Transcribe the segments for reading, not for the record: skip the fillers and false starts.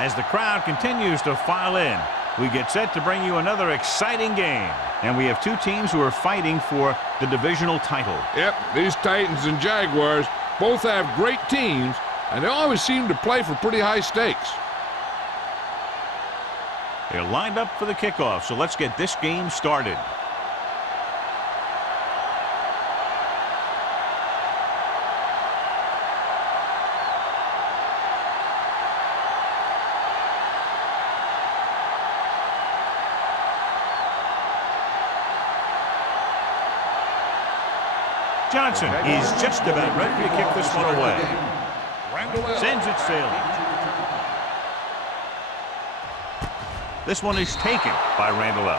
As the crowd continues to file in, we get set to bring you another exciting game. And we have two teams who are fighting for the divisional title. Yep, these Titans and Jaguars both have great teams, and they always seem to play for pretty high stakes. They're lined up for the kickoff, so let's get this game started. Johnson is just about ready to kick this one away. Sends it sailing. This one is taken by Randall.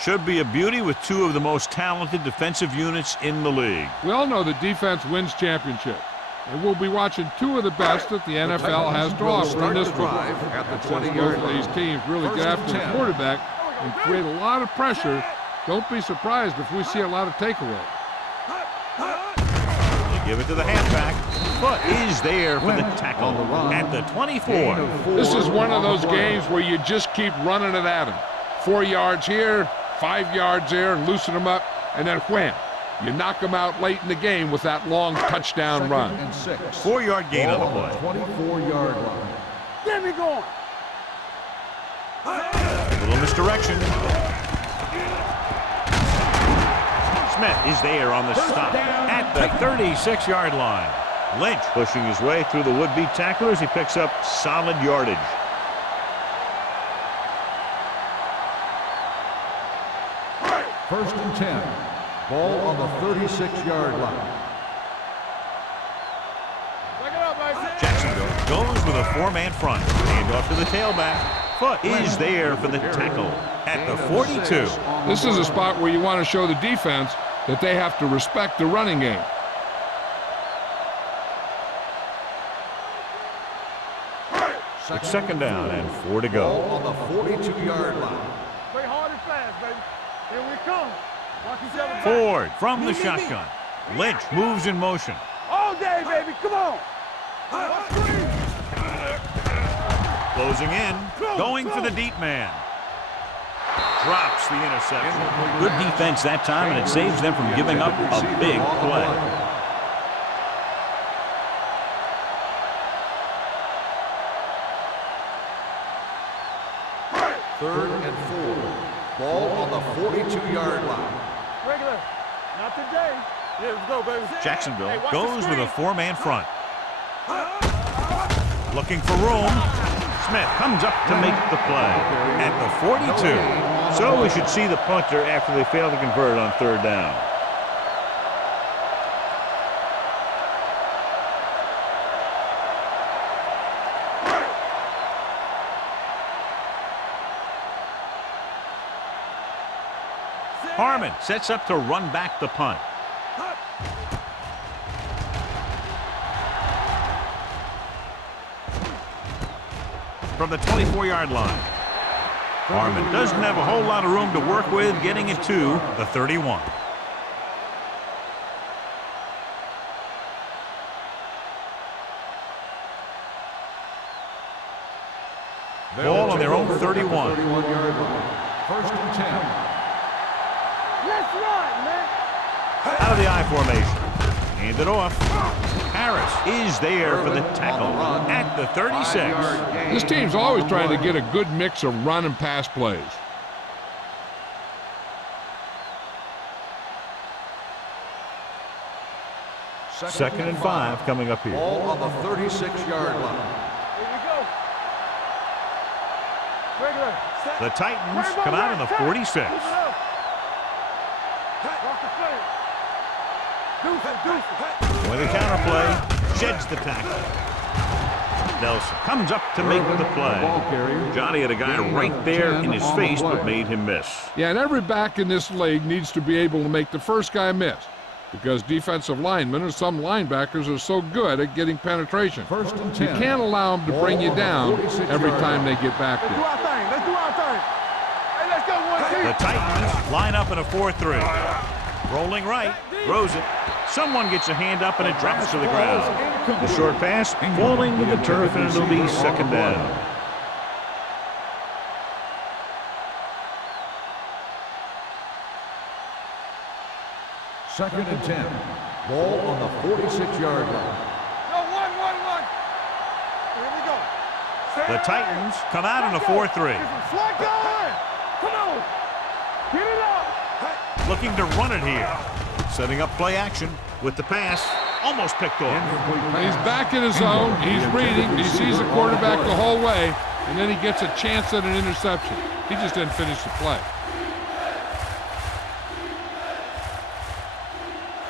Should be a beauty with two of the most talented defensive units in the league. We all know that defense wins championships, and we'll be watching two of the best that the NFL has to offer in this one. Both of these teams really get after the quarterback and create a lot of pressure. Don't be surprised if we see a lot of takeaway. They give it to the halfback. Foot is there for the tackle at the 24. This is one of those games where you just keep running it at them. 4 yards here, 5 yards there, and loosen them up, and then wham. You knock them out late in the game with that long touchdown run. 4-yard gain on the play. 24-yard line. Get me going. A little misdirection. Smith is there on the stop at the 36-yard line. Lynch pushing his way through the would-be tacklers. He picks up solid yardage. First and 10. Ball on the 36-yard line. Jacksonville goes with a 4-man front. Hand off to the tailback. Foot is there for the tackle at the 42. This is a spot where you want to show the defense that they have to respect the running game. It's second down and 4 to go. Ball on the 42-yard line. Play hard and fast, baby. Here we come. Watch each other back. Ford from the shotgun. Lynch moves in motion. All day, baby. Come on. Closing in. Going for the deep man. Drops the interception. Good defense that time, and it saves them from giving up a big play. Third and 4. Ball on the 42-yard line. Regular. Not today. Yeah, let's go, baby. Jacksonville goes with a 4-man front. Looking for room. Smith comes up to make the play at the 42. So we should see the punter after they fail to convert on third down. Harmon sets up to run back the punt. From the 24-yard line. Harmon doesn't have a whole lot of room to work with, getting it to the 31. Ball on their own 31. 31-yard line. First and 10. Let's run, man. Out of the I formation. Hand it off. Harris is there for the tackle at the 36. This team's always trying to get a good mix of run and pass plays. Second and 5 coming up here. Ball on the 36-yard line. Here we go. Regular. Set. The Titans come out on the 46. Move it up. Off the flank. Deuce. With a counterplay, sheds the tackle. Nelson comes up to make the play. Johnny had a guy right there in his face but made him miss. Yeah, and every back in this league needs to be able to make the first guy miss, because defensive linemen and some linebackers are so good at getting penetration. First and You 10. can't allow them to bring you down every time they get back Let's do there. our thing. Let's do our thing. Hey, let's go, one team. The Titans line up in a 4-3. Rolling right, throws it. Someone gets a hand up and it drops to the ground. The short pass falling to the turf, and it'll be second down. Second and 10. Ball on the 46-yard line. No, one. Here we go. The Titans come out in a 4-3. Slide going. Come on. Get it up. Looking to run it here. Setting up play action with the pass. Almost picked off. He's back in his zone. He's reading. He sees the quarterback the whole way, and then he gets a chance at an interception. He just didn't finish the play.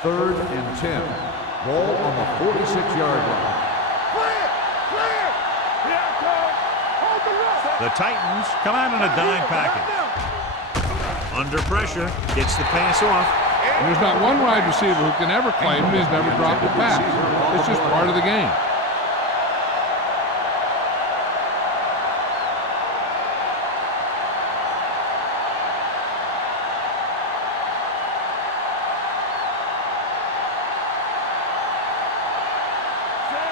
Third and 10. Ball on the 46-yard line. Clear. Here comes. Hold the rock. The Titans come out in a dime package. Under pressure, gets the pass off. There's not one wide receiver who can ever claim he's never dropped a pass. It's just part of the game.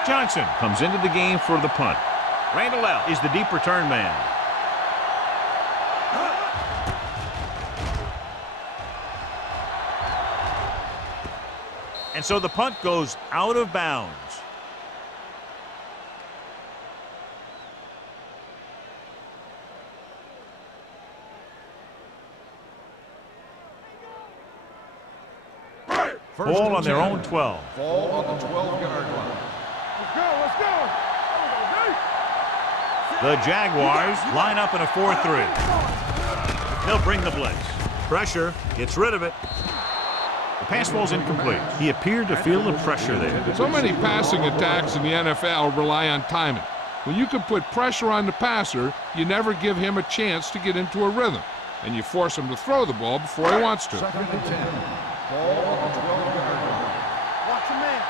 Johnson comes into the game for the punt. Randall L. is the deep return man. And so the punt goes out of bounds. Ball on their own 12. Ball on the 12-yard line. Let's go. The Jaguars line up in a 4-3. They'll bring the blitz. Pressure, gets rid of it. The pass ball's incomplete. He appeared to feel the pressure there. So many passing attacks in the NFL rely on timing. When you can put pressure on the passer, you never give him a chance to get into a rhythm, and you force him to throw the ball before he wants to. Second and 10. Ball on the 12-yard line. Watch him in.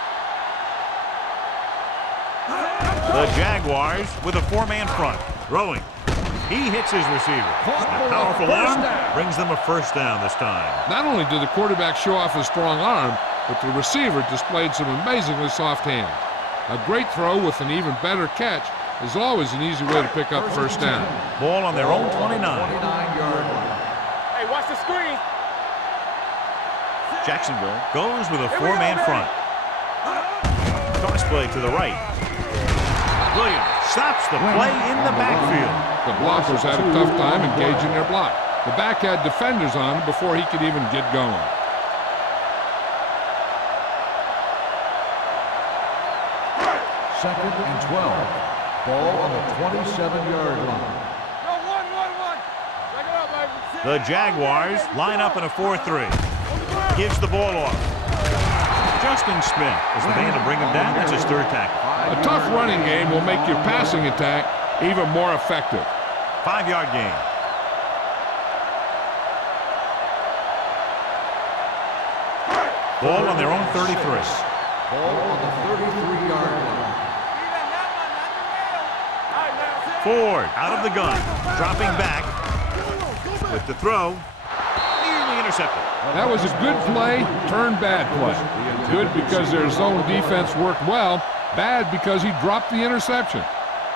The Jaguars with a four-man front. Throwing. He hits his receiver. A powerful arm brings them a first down this time. Not only did the quarterback show off his strong arm, but the receiver displayed some amazingly soft hands. A great throw with an even better catch is always an easy way to pick up first down. Ball on their own 29. 29-yard line. Hey, watch the screen. Jacksonville goes with a four-man front. Toss play to the right. Williams stops the play in the backfield. The blockers had a tough time engaging their block. The back had defenders on him before he could even get going. Second and 12. Ball on the 27-yard line. No, one. Check it out, baby. The Jaguars line up in a 4-3. Gives the ball off. Justin Smith is the man to bring him down. That's his third tackle. A tough running game will make your passing attack even more effective. 5-yard gain. Ball on their own 33. Ball on the 33-yard line. Ford out of the gun. Dropping back with the throw. Nearly intercepted. That was a good play, turned bad play. Good because their zone defense worked well. Bad because he dropped the interception.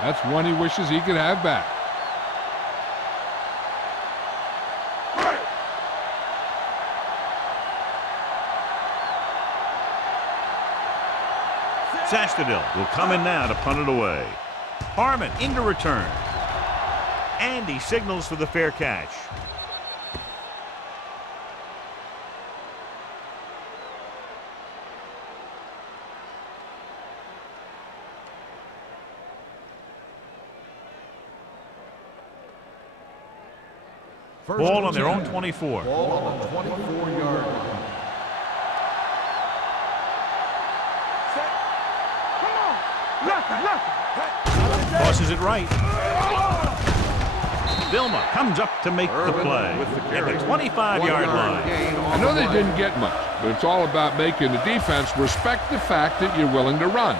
That's one he wishes he could have back. Sastadil will come in now to punt it away. Harmon into return. And he signals for the fair catch. Ball on their own 24. Ball on the 24-yard line. Tosses it right. Vilma comes up to make the play at the 25-yard line. I know they didn't get much, but it's all about making the defense respect the fact that you're willing to run.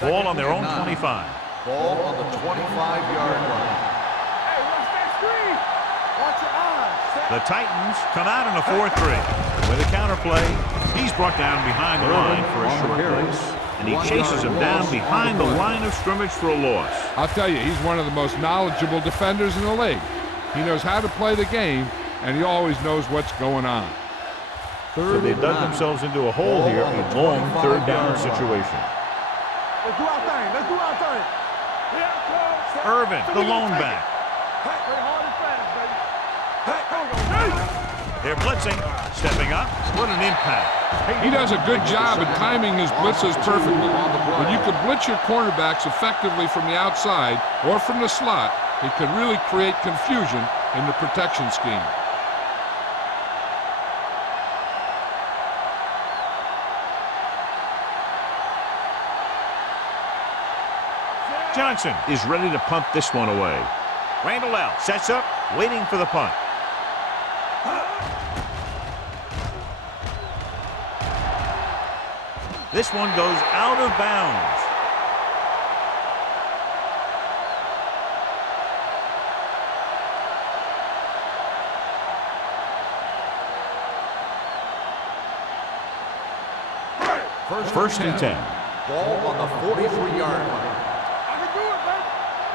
Ball on their own 25. Ball on the 25-yard line. Hey, watch that screen. Watch your The Titans come out in a 4-3. With a counter play, he's brought down behind the line for a short loss. And he chases him down behind the line of scrimmage for a loss. I'll tell you, he's one of the most knowledgeable defenders in the league. He knows how to play the game, and he always knows what's going on. So they dug themselves into a hole here, a long third down situation. Let's do our thing. Let's do our thing. Irvin, the lone back. They're blitzing, stepping up. What an impact. He does a good job at timing his blitzes perfectly. When you can blitz your cornerbacks effectively from the outside or from the slot, it can really create confusion in the protection scheme. Johnson is ready to punt this one away. Randall out, sets up, waiting for the punt. This one goes out of bounds. First and 10. Ball on the 43-yard line. I can do it, baby.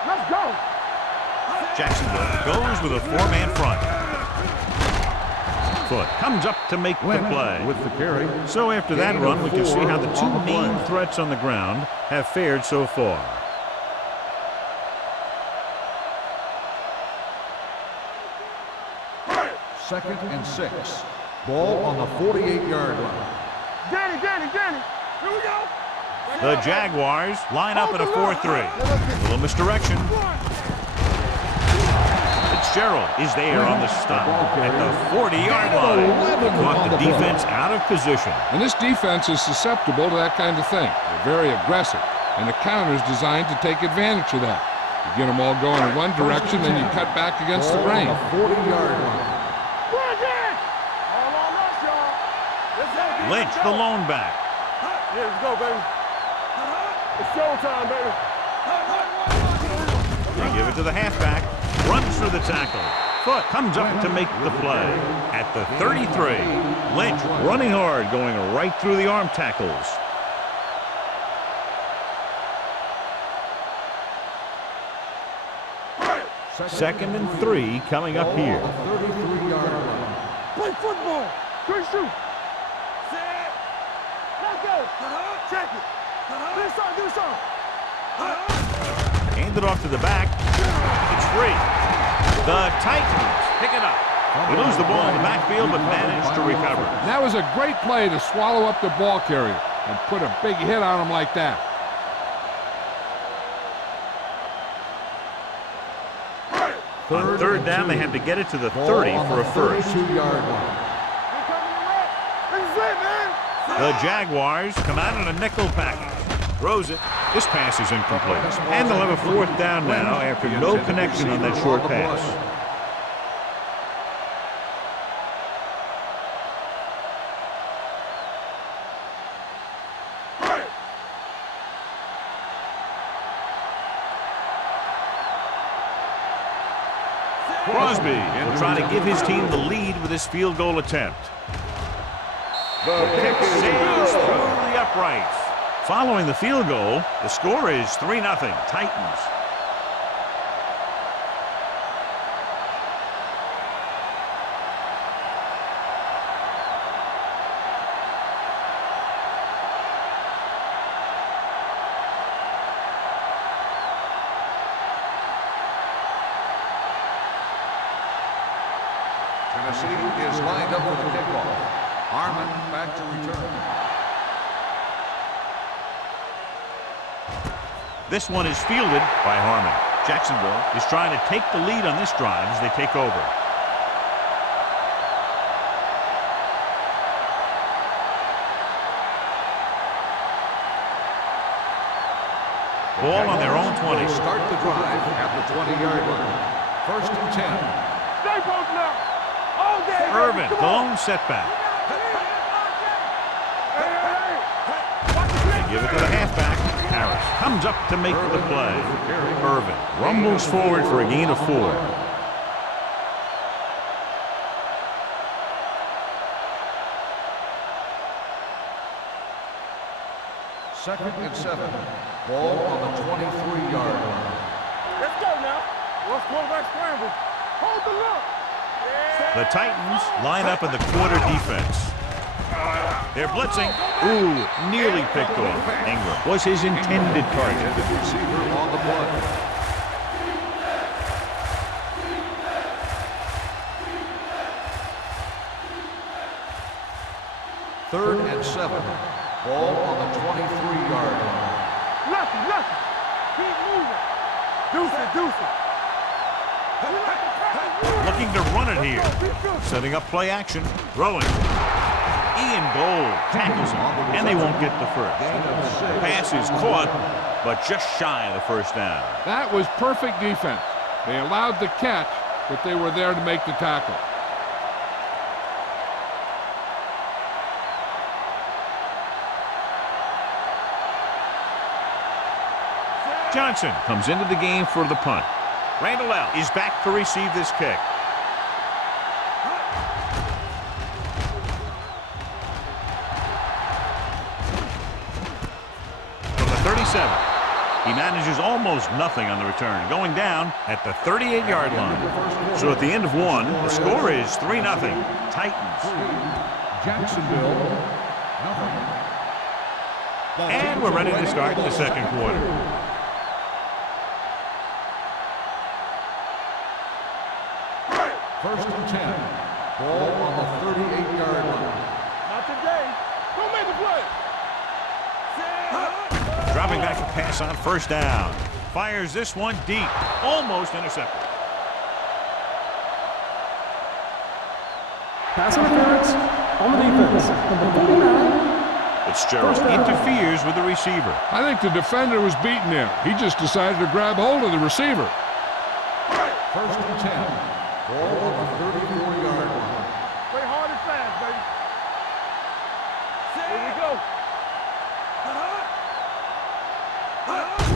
Let's go. Jacksonville goes with a four-man front. Foot comes up to make the play. With the carry. So after that run, we can see how the two main threats on the ground have fared so far. Second and 6. Ball on the 48-yard line. Danny. Here we go. The Jaguars line up in a 4-3. Little misdirection. Fitzgerald is there on the stop at the 40-yard line. Caught the defense out of position. And this defense is susceptible to that kind of thing. They're very aggressive, and the counter is designed to take advantage of that. You get them all going in one direction, then you cut back against the grain. 40-yard line. Lynch, the lone back. Yeah, let's go, baby. It's showtime, baby. They give it to the halfback. Runs through the tackle. Foot comes up to make the play. At the 33, Lynch running hard, going right through the arm tackles. Second and 3 coming up here. 33-yard line. Play football. Good shoot. Let's go. Check it. Do something. Hand it off to the back. It's free. The Titans pick it up. They lose the ball in the backfield, but manage to recover. That was a great play to swallow up the ball carrier and put a big hit on him like that. On third down, they had to get it to the 30 for a first. 32-yard line. The Jaguars come out in a nickel package. Throws it. This pass is incomplete. And they'll have a fourth down now after no connection on that short pass. Crosby will try to give his team the lead with his field goal attempt. The kick sails through the uprights. Following the field goal, the score is 3-0 Titans. Tennessee is lined up for the kickoff. Harmon back to return. This one is fielded by Harmon. Jacksonville is trying to take the lead on this drive as they take over. Ball on their own 20. Start the drive at the 20-yard line. First and 10. Stay posted up. All day. Irvin, the lone setback. They give it to the halfback. Harris comes up to make the play. Irvin rumbles forward for a gain of 4. 2nd and 7. Ball on the 23-yard line. Let's go now. Let's quarterback scramble. Hold the look. The Titans line up in the quarter defense. They're blitzing. Ooh, nearly picked off. Ingram was his intended target. The receiver on the play. Third and 7. Ball on the 23-yard line. Lucky. Keep moving. Deuce it. Looking to run it here. Setting up play action. Throwing. Ian Gold tackles him, and they won't get the first. Pass is caught, but just shy of the first down. That was perfect defense. They allowed the catch, but they were there to make the tackle. Johnson comes into the game for the punt. Randall L. is back to receive this kick. From the 37, he manages almost nothing on the return, going down at the 38-yard line. So at the end of one, the score is 3-0. Titans. Jacksonville, nothing. And we're ready to start the second quarter. First and 10. Ball on the 38-yard line. Not today. Don't make the play. Dropping back to pass on first down. Fires this one deep. Almost intercepted. Pass interference on the defense. Number 49. Fitzgerald interferes with the receiver. I think the defender was beaten there. He just decided to grab hold of the receiver. First and 10. Ball on the 34-yard line. Play hard and fast, baby. Here we go.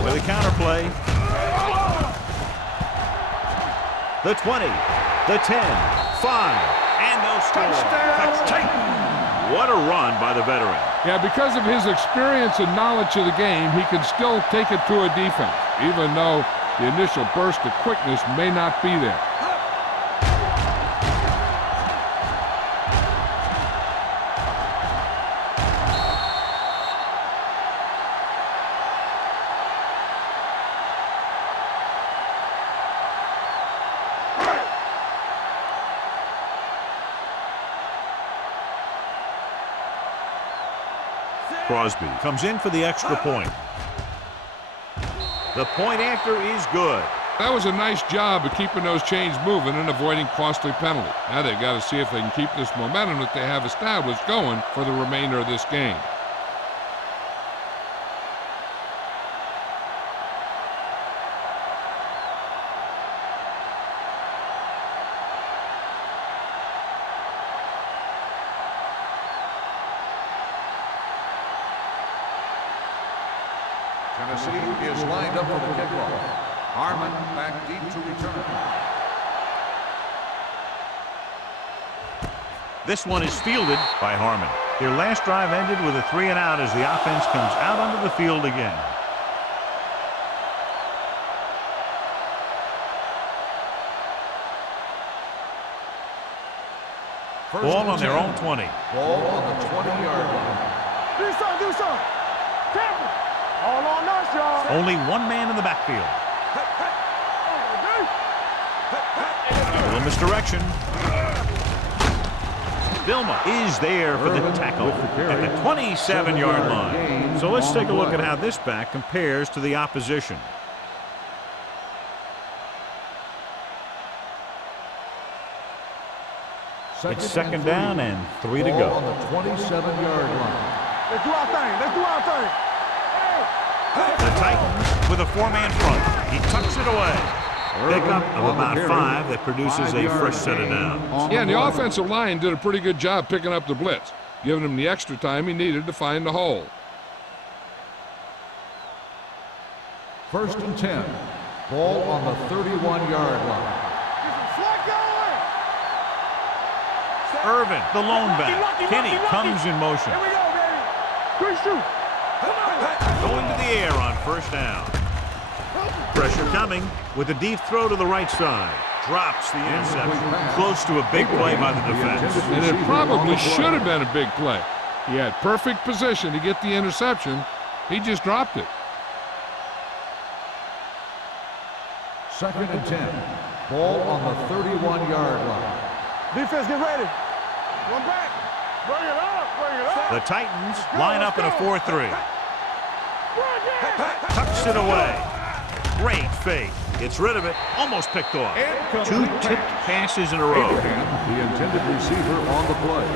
With a counter play. The 20, the 10, 5, and no score. Touchdown. What a run by the veteran. Yeah, because of his experience and knowledge of the game, he can still take it to a defense, even though the initial burst of quickness may not be there. Crosby comes in for the extra point. The point after is good. That was a nice job of keeping those chains moving and avoiding costly penalties. Now they've got to see if they can keep this momentum that they have established going for the remainder of this game. Tennessee is lined up for the kickoff. Harmon back deep to return. This one is fielded by Harmon. Their last drive ended with a 3-and-out as the offense comes out onto the field again. Ball on their own 20. Ball on the 20-yard line. Do something. Careful. All on us, y'all. Only one man in the backfield. A little misdirection. Vilma is there for the tackle at the 27-yard line. So let's take a look at how this back compares to the opposition. It's second down and 3 to go. On the 27-yard line. Let's do our thing. The Titans with a 4-man front. He tucks it away. Pickup of about 5 that produces a fresh set of downs. Yeah, and the offensive line did a pretty good job picking up the blitz, giving him the extra time he needed to find the hole. First and 10. Ball on the 31-yard line. Irvin, the lone back. Kenny comes in motion. Here we go, baby. Good shoot. Going to the air on first down. Pressure coming with a deep throw to the right side. Drops the interception. Close to a big play by the defense. And it probably should have been a big play. He had perfect position to get the interception. He just dropped it. 2nd and 10. Ball on the 31-yard line. Defense, get ready. One back. Bring it up. Bring it up. The Titans line up in a 4-3. Tucks it away. Great fake. Gets rid of it. Almost picked off. 2 tipped passes in a row. The intended receiver on the play.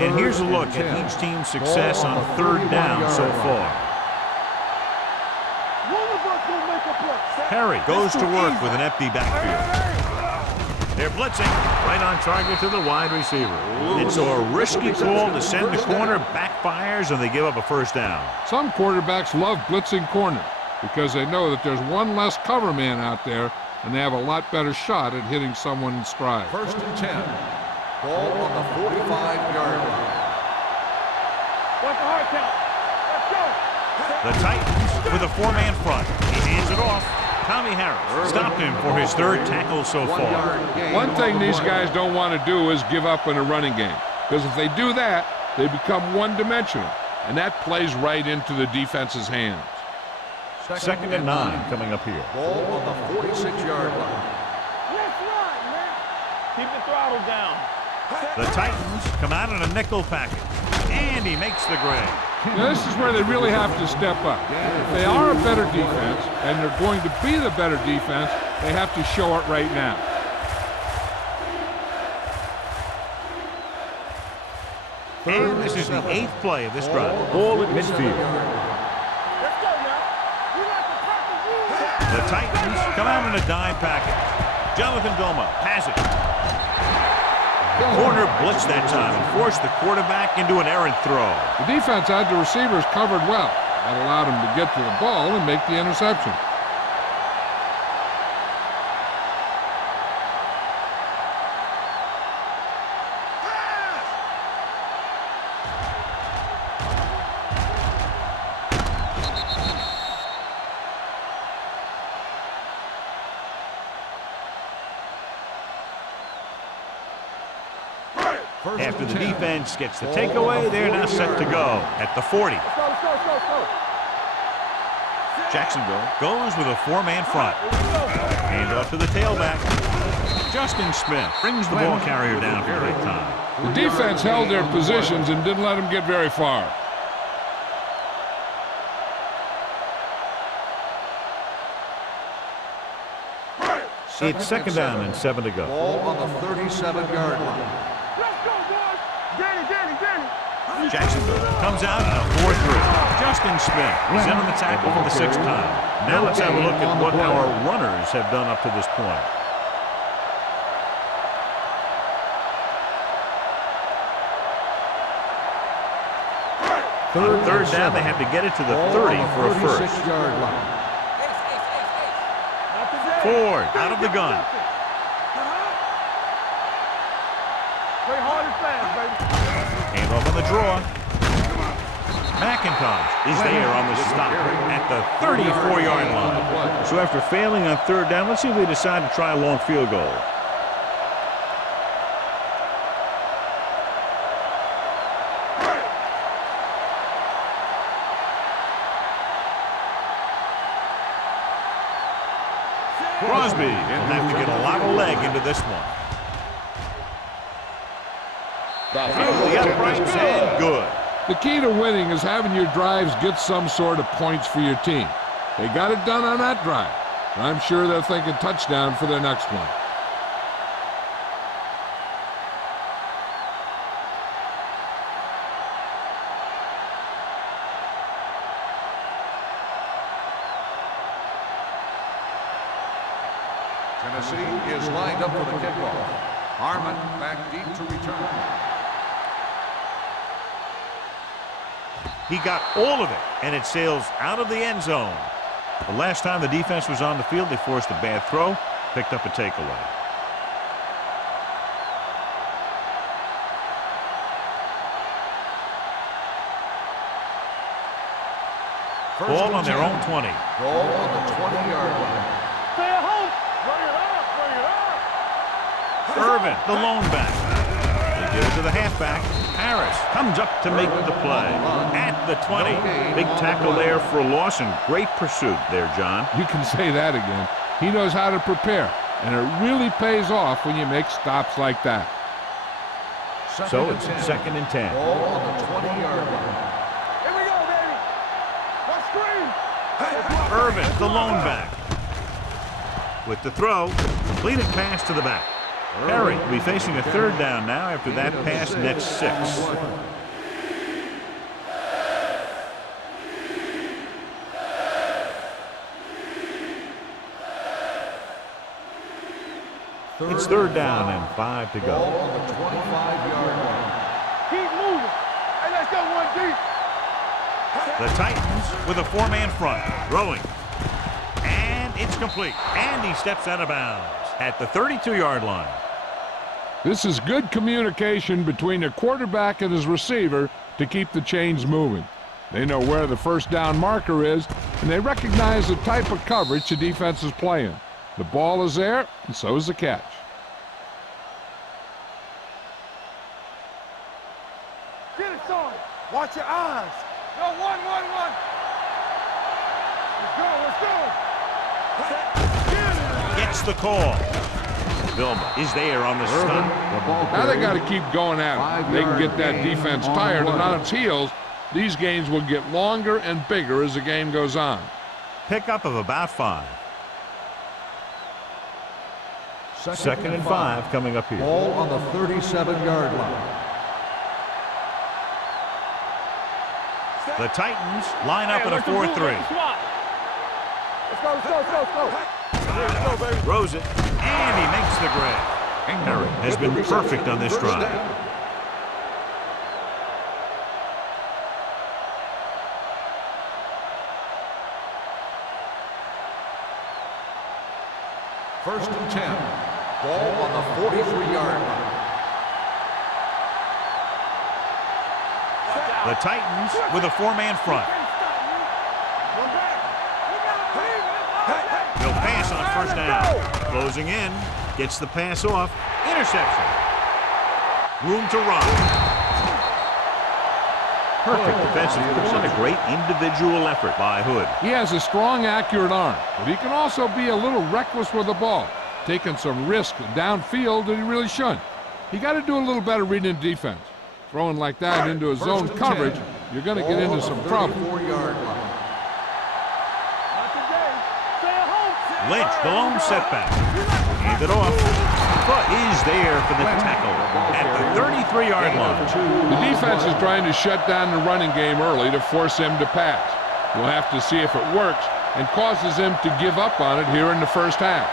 And here's a look at each team's success on 3rd down so far. Perry goes to work with an empty backfield. They're blitzing right on target to the wide receiver. It's a risky call to send the corner, backfires, and they give up a first down. Some quarterbacks love blitzing corners because they know that there's one less cover man out there and they have a lot better shot at hitting someone in stride. 1st and 10. Ball on the 45-yard line. What's the hard count? Let's go. The Titans with a 4-man front. He hands it off. Tommy Harris stopped him for his 3rd tackle so far. One thing these guys don't want to do is give up in a running game, because if they do that, they become one-dimensional, and that plays right into the defense's hands. 2nd and 9 coming up here. Ball on the 46-yard line. Let's run, man. Keep the throttle down. The Titans come out in a nickel package, and he makes the grade. Now, this is where they really have to step up. If they are a better defense, and they're going to be the better defense, they have to show it right now. And this is the 8th play of this drive. Ball at midfield. Let's go now. We like to practice. The Titans come out in a dime package. Jonathan Goma has it. Corner blitzed that time and forced the quarterback into an errant throw. The defense had the receivers covered well. That allowed him to get to the ball and make the interception. After the defense gets the takeaway, they're now set to go at the 40. Let's go. Jacksonville goes with a 4-man front. Hand off to the tailback. Justin Smith brings the ball carrier down for the big time. The defense held their positions and didn't let them get very far. It's 2nd down and 7 to go. Ball on the 37-yard line. Let's go, boys. Danny. Jacksonville comes out in a 4-3. Justin Smith is in on the tackle for the 6th time. Now let's have a look at what our runners have done up to this point. On 3rd down, they have to get it to the 30 for a first. 36-yard line. Ford out of the gun. Play hard and fast, baby. Hand off on the draw. McIntosh is there on the stop at the 34-yard line. So after failing on 3rd down, let's see if they decide to try a long field goal. Crosby will have to get a lot of leg into this one. Through the uprights and good. The key to winning is having your drives get some sort of points for your team. They got it done on that drive. I'm sure they're thinking touchdown for their next one. Tennessee is lined up for the kickoff. Harmon back deep to return. He got all of it, and it sails out of the end zone. The last time the defense was on the field, they forced a bad throw, picked up a takeaway. Ball on their own 20. Ball on the 20-yard line. Stay at home. Bring it up. Irvin, the lone back. They give it to the halfback. Harris comes up to make the play. At the 20. Big tackle there for a loss and great pursuit there, John. You can say that again. He knows how to prepare, and it really pays off when you make stops like that. So it's 2nd and 10. Ball on the 20-yard line. Here we go, baby. Let's scream. Irvin, the lone back. With the throw, completed pass to the back. Perry will be facing a 3rd down now after that pass nets 6. It's 3rd down and 5 to Ball go. on the 25-yard line. Keep moving. Hey, let's go one deep. The Titans with a 4-man front. Throwing. And it's complete. And he steps out of bounds at the 32-yard line. This is good communication between the quarterback and his receiver to keep the chains moving. They know where the 1st down marker is, and they recognize the type of coverage the defense is playing. The ball is there, and so is the catch. Get it, son. Watch your eyes. Yo, one. Let's go. Gets the call. Vilma is there on the stop. Now they got to keep going at it. They can get that defense tired and on its heels. These games will get longer and bigger as the game goes on. Pickup of about 5. 2nd and 5 coming up here. Ball on the 37-yard line. The Titans line up in a 4-3. Let's go. Throws it, and he makes the grab. Perry has been perfect on this drive. First and 10. Ball on the 43-yard line. The Titans with a 4-man front. He'll pass on 1st down. Closing in. Gets the pass off. Interception. Room to run. Perfect defensive and a great individual effort by Hood. He has a strong, accurate arm, but he can also be a little reckless with the ball, taking some risk downfield that he really shouldn't. He got to do a little better reading defense. Throwing like that into a zone coverage, you're going to get into some trouble. Lynch, the lone setback. Hand it off. Foot is there for the tackle at the 33-yard line. The defense is trying to shut down the running game early to force him to pass. We'll have to see if it works and causes him to give up on it here in the 1st half.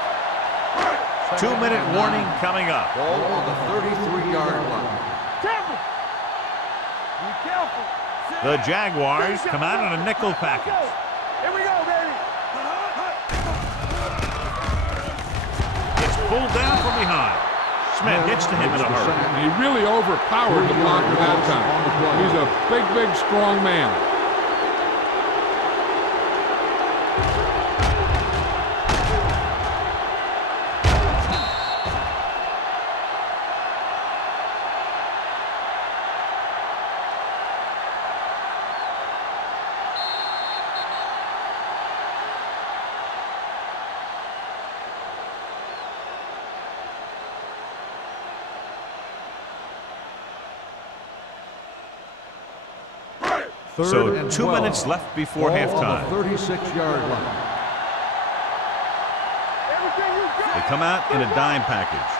2-minute warning coming up. Ball on the 33-yard line. Careful. Be careful. The Jaguars come out in a nickel package. Here we go, baby. It's pulled down from behind. Smith gets to him in a hurry. And he really overpowered the blocker that time. He's a big, strong man. So 2 minutes left before halftime. 36-yard line. Everything you got. They come out in a dime package.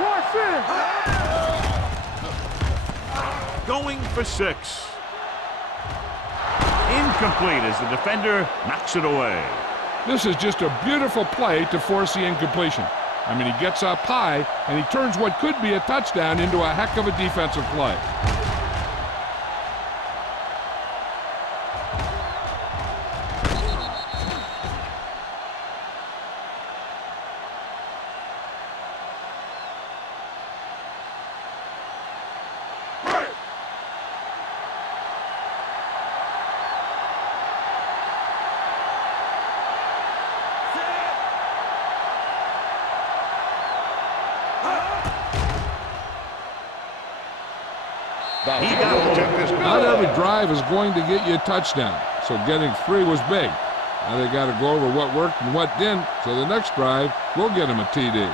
Let's go. Going for 6. Incomplete as the defender knocks it away. This is just a beautiful play to force the incompletion. I mean, he gets up high, and he turns what could be a touchdown into a heck of a defensive play. He got it. Not every drive is going to get you a touchdown, so getting 3 was big. Now they got to go over what worked and what didn't, so the next drive will get him a TD.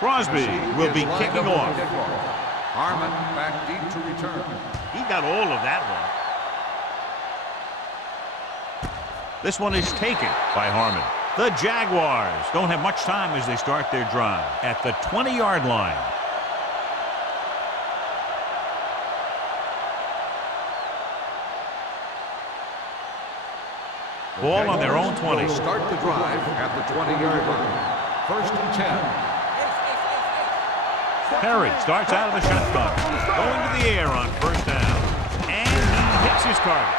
Crosby will be kicking off. Harmon back deep to return. He got all of that one. This one is taken by Harmon. The Jaguars don't have much time as they start their drive at the 20-yard line. Ball on their own 20. Start the drive at the 20-yard line. 1st and 10. Perry starts out of the shotgun, going to the air on 1st down, and he hits his target.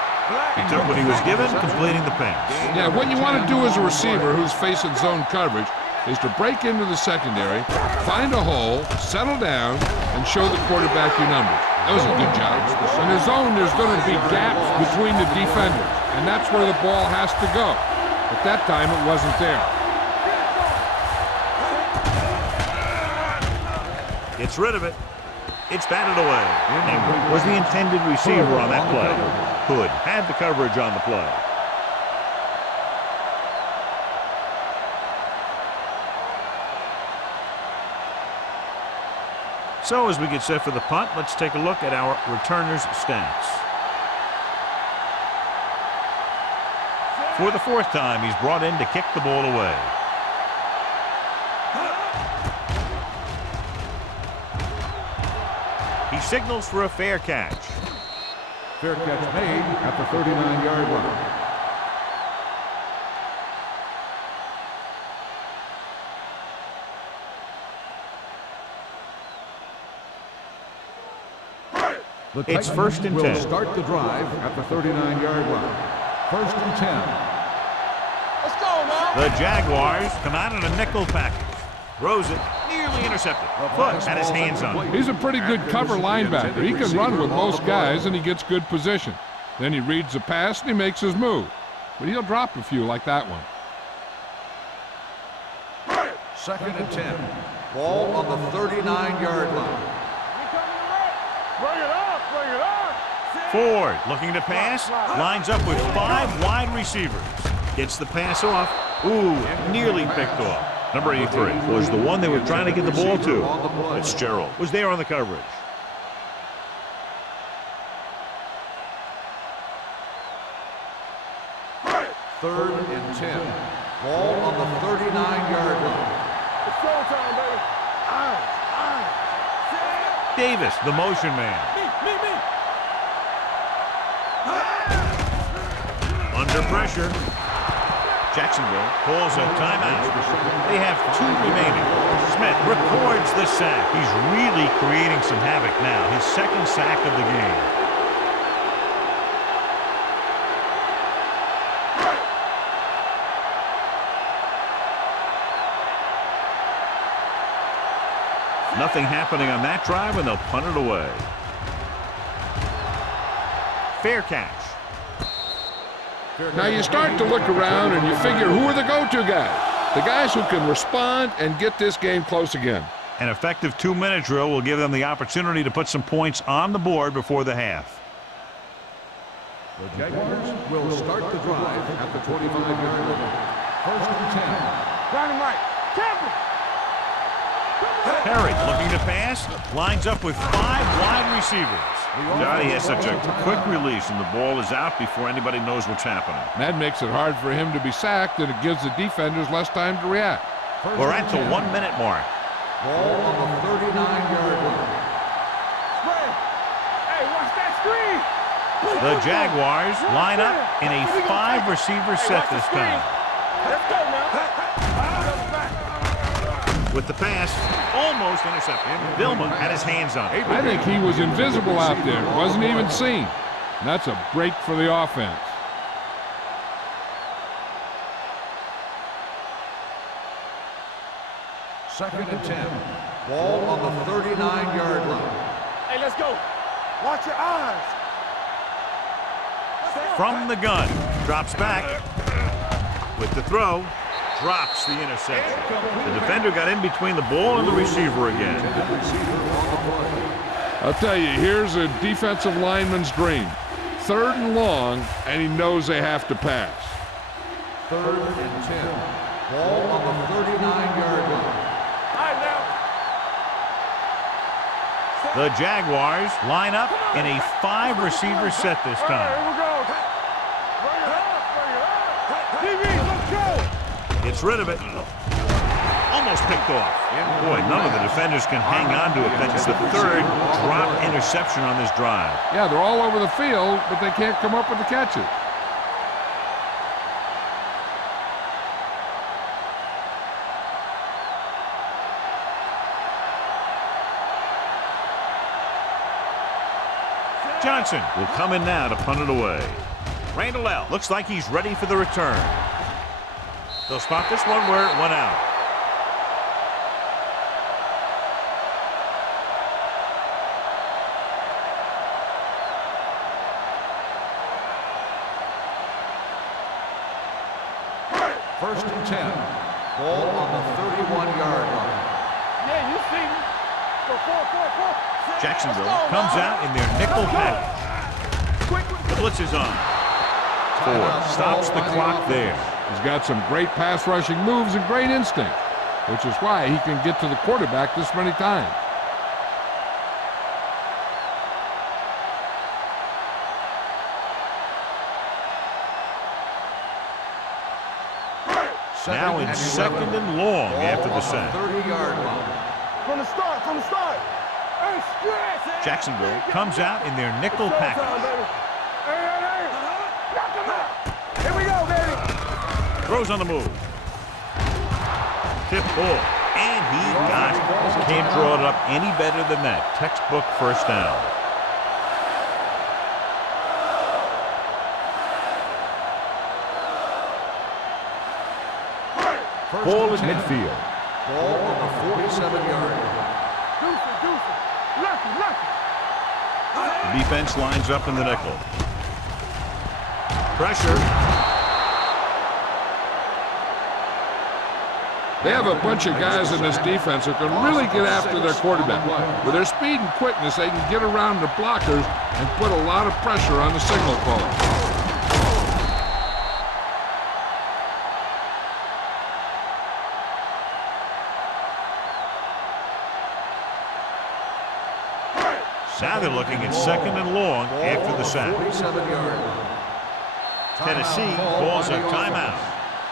He took what he was given, completing the pass. Yeah, what you want to do as a receiver who's facing zone coverage is to break into the secondary, find a hole, settle down, and show the quarterback your numbers. That was a good job. In the zone, there's going to be gaps between the defenders, and that's where the ball has to go. At that time, it wasn't there. Gets rid of it. It's batted away. And was the intended receiver on that play. Hood had the coverage on the play. So as we get set for the punt, let's take a look at our returners' stats. For the 4th time, he's brought in to kick the ball away. He signals for a fair catch. Fair catch made at the 39-yard line. It's 1st and 10. Will start the drive at the 39-yard line. 1st and 10. Let's go, man. The Jaguars come out in a nickel package. Throws it, nearly intercepted. Foot had his hands on it. He's a pretty good cover linebacker. He can run with most guys, and he gets good position. Then he reads the pass, and he makes his move. But he'll drop a few like that one. 2nd and 10. Ball on the 39-yard line. Bring it up, bring it up. Ford looking to pass, lines up with 5 wide receivers. Gets the pass off. Ooh, nearly picked off. Number 83 was the one they were trying to get the ball to. Fitzgerald was there on the coverage. Third and 10. Ball on the 39-yard line. It's showtime, baby. Davis, the motion man. Me. Under pressure. Jacksonville calls a timeout. They have 2 remaining. Smith records the sack. He's really creating some havoc now. His 2nd sack of the game. Nothing happening on that drive, and they'll punt it away. Fair catch. Now you start to look around and you figure, who are the go-to guys? The guys who can respond and get this game close again. An effective 2-minute drill will give them the opportunity to put some points on the board before the half. The Jaguars will start the drive at the 25-yard line. 1st and 10. Dynamite. Campbell. Perry looking to pass, lines up with 5 wide receivers. Johnny has such a quick release, and the ball is out before anybody knows what's happening. That makes it hard for him to be sacked, and it gives the defenders less time to react. We're at the 1-minute mark. Ball on the 39-yard line. Spread. Hey, watch that screen. The Jaguars line up in a 5-receiver set this time. Let's go now. With the pass, almost intercepted. Vilma had his hands on it. I think he was invisible out there. Wasn't even seen. And that's a break for the offense. Second and 10. Ball on the 39-yard line. Hey, let's go. Watch your eyes. from the gun. Drops back with the throw. Drops the interception. The defender got in between the ball and the receiver again. I'll tell you, here's a defensive lineman's dream. 3rd and long, and he knows they have to pass. 3rd and 10. Ball on the 39-yard line. The Jaguars line up in a 5-receiver set this time. Here we go. Bring it up, bring it up. TV, let's go. Gets rid of it. Almost picked off. Boy, none of the defenders can hang on to it. That's the 3rd drop interception on this drive. Yeah, they're all over the field, but they can't come up with the catches. Johnson will come in now to punt it away. Randall L. looks like he's ready for the return. They'll spot this one where it went out. First and 10. Ball on the 31-yard line. Yeah, you see me. Go, 4. Jacksonville comes out in their nickel package. The blitz is on. Ford stops the clock there. He's got some great pass rushing moves and great instinct, which is why he can get to the quarterback this many times. Now in 2nd and long after the sack. 30-yard line. From the start. Hey, stretch. Jacksonville comes out in their nickel package. Hey. Knock him out. Here we go, baby. Throws on the move. Tip ball. And he got it. Can't draw it up any better than that. Textbook first down. Ball at midfield. Ball on the 47-yard line. Deuce. Lucky. The defense lines up in the nickel. Pressure. They have a bunch of guys in this defense who can really get after their quarterback. With their speed and quickness, they can get around the blockers and put a lot of pressure on the signal caller. Now they're looking at 2nd and long after the sack. 47-yard line. Tennessee calls a timeout.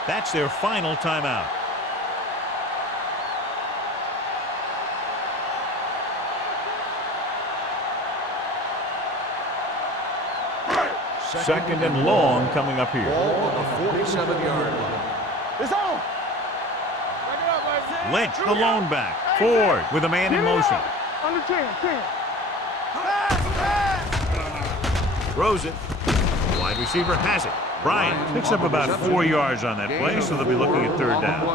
That's their final timeout. Second and long coming up here. Ball on the 47-yard line. It's on. Lynch, the lone back. Ford with a man in motion. Under 10. Throws it. The wide receiver has it. Bryant picks up about 4 yards on that play, so they'll be looking at 3rd down.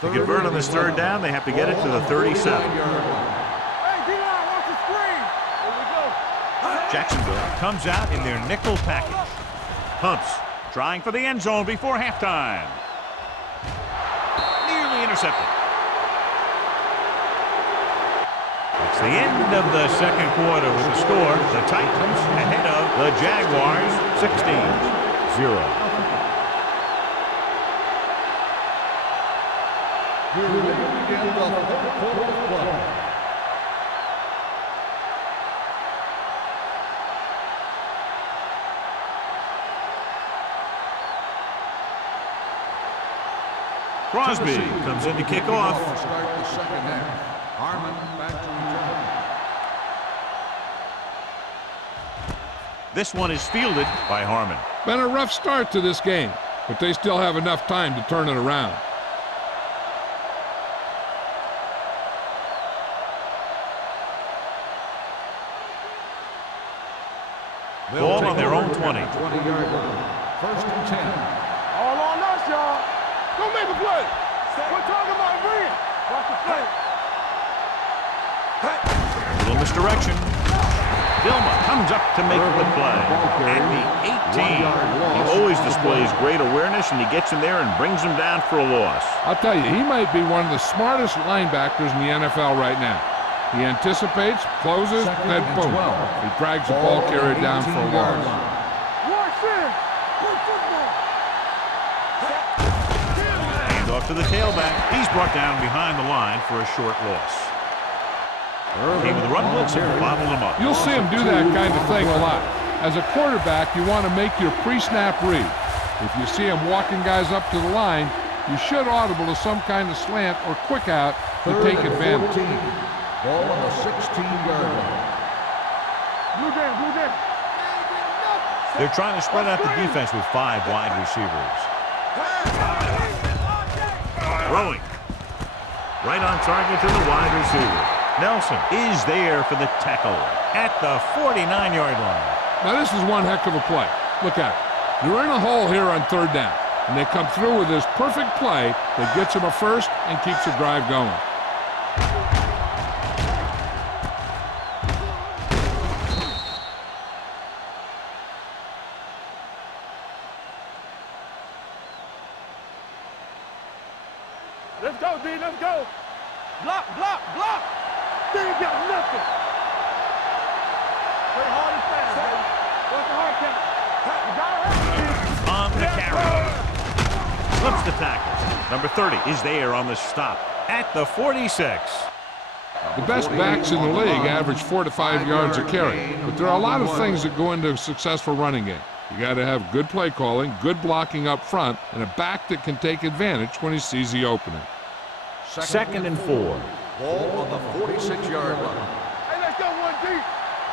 To convert on this 3rd down, they have to get it to the 37. Hey, D-line, watch the screen. Here we go. Jacksonville comes out in their nickel package. Pumps, trying for the end zone before halftime. Nearly intercepted. It's the end of the 2nd quarter with the score. The Titans ahead of the Jaguars 16-0. We're ready to begin the 4th quarter of play. Crosby comes in to kick off. Start the 2nd half. Harmon back to return. This one is fielded by Harmon. Been a rough start to this game, but they still have enough time to turn it around. Ball on their own 20. 20-yard line. First and 10. All on us, y'all. Don't make a play. We're talking about bring it. Little misdirection. Vilma comes up to make the play. At the 18. He always displays great awareness, and he gets in there and brings him down for a loss. I'll tell you, he might be one of the smartest linebackers in the NFL right now. He anticipates, closes, then boom. He drags the ball carrier down for a loss. Hand off to the tailback. He's brought down behind the line for a short loss. Came with the run blitz and bottled him up. You'll see him do that kind of thing a lot. As a quarterback, you want to make your pre-snap read. If you see him walking guys up to the line, you should audible to some kind of slant or quick out to take advantage. Ball on the 16-yard line. They're trying to spread out the defense with 5 wide receivers. Throwing. Right on target to the wide receiver. Nelson is there for the tackle at the 49-yard line. Now this is one heck of a play. Look at it. You're in a hole here on 3rd down, and they come through with this perfect play that gets them a first and keeps the drive going. Let's go, D. Let's go. Block, block, block. They ain't got nothing. Play hard and fast, baby. What's the hard count? You gotta have it. On the carry. Slips the tackle. Number 30 is there on the stop at the 46. The best backs in the league average 4 to 5 yards a carry, but there are a lot of things that go into a successful running game. You got to have good play calling, good blocking up front, and a back that can take advantage when he sees the opening. 2nd and 4. Ball on the 46-yard line. Hey, let's go, 1D.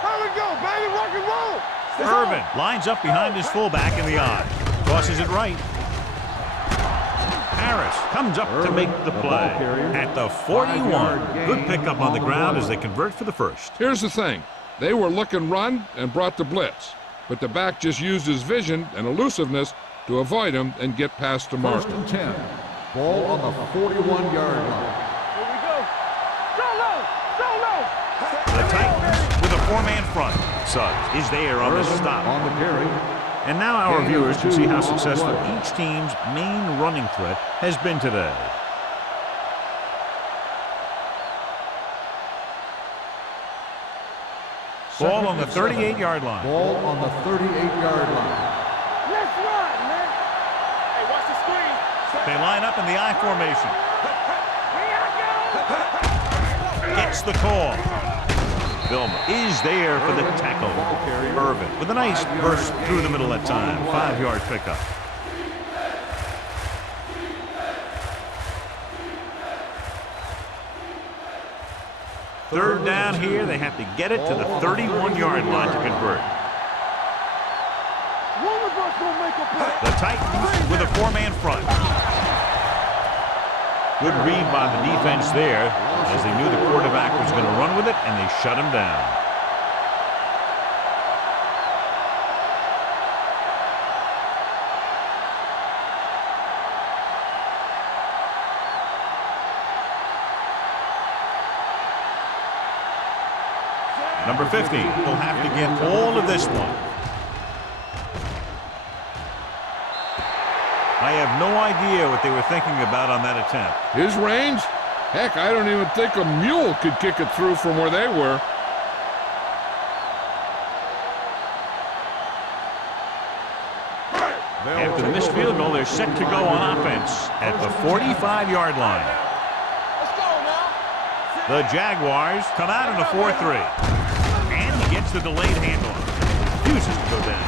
Here we go, baby. Rock and roll. Irvin lines up behind his fullback in the I. Tosses it right. Harris comes up to make the play at the 41. Good pickup on the ground as they convert for the first. Here's the thing. They were looking run and brought the blitz, but the back just used his vision and elusiveness to avoid him and get past the marker. 1st and 10. Ball on the 41-yard line. Here we go. Solo, solo. The Titans with a 4-man front. Suggs is there on the stop. On the carry. And now our viewers can see how successful each team's main running threat has been today. Ball on the 38-yard line. Ball on the 38-yard line. Let's run, man. Hey, watch the screen. They line up in the I formation. Gets the call. Vilma is there for the tackle. Irvin with a nice burst through the middle that time. 5-yard pickup. Third down here. They have to get it to the 31-yard line to convert. One of us gonna make a play. The Titans with a 4-man front. Good read by the defense there as they knew the quarterback was going to run with it, and they shut him down. Number 50 will have to get all of this one. I have no idea what they were thinking about on that attempt. His range? Heck, I don't even think a mule could kick it through from where they were. After the missed field goal, they're set to go on offense at the 45-yard line. Let's go now. The Jaguars come out in a 4-3. And he gets the delayed handoff. Refuses to go down.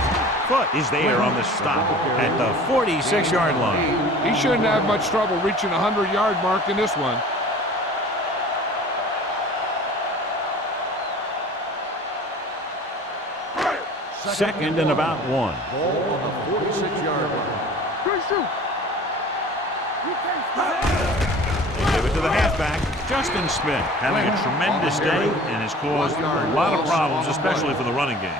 Foot is there on the stop at the 46-yard line. He shouldn't have much trouble reaching the 100-yard mark in this one. Second and about 1. Ball on the 46-yard line. Good shoot. You can't stop. They give it to the halfback, Justin Smith, having a tremendous day and has caused a lot of problems, especially for the running game.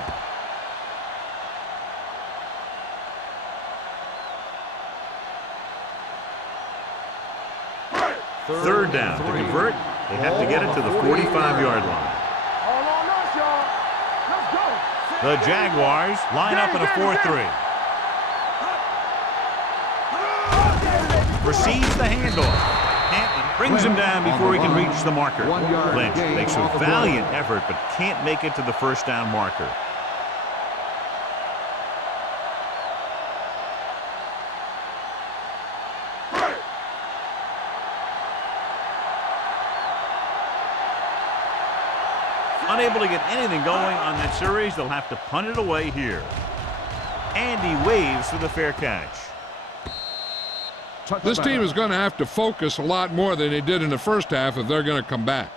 Third down. To convert, they have to get it to the 45-yard line. All on us, y'all. Let's go. The Jaguars line up in a 4-3. Receives the handoff. Hampton brings him down before he can reach the marker. Lynch makes a valiant effort but can't make it to the first down marker. Unable to get anything going on that series, they'll have to punt it away here. And he waves for the fair catch. This team is going to have to focus a lot more than they did in the first half if they're going to come back.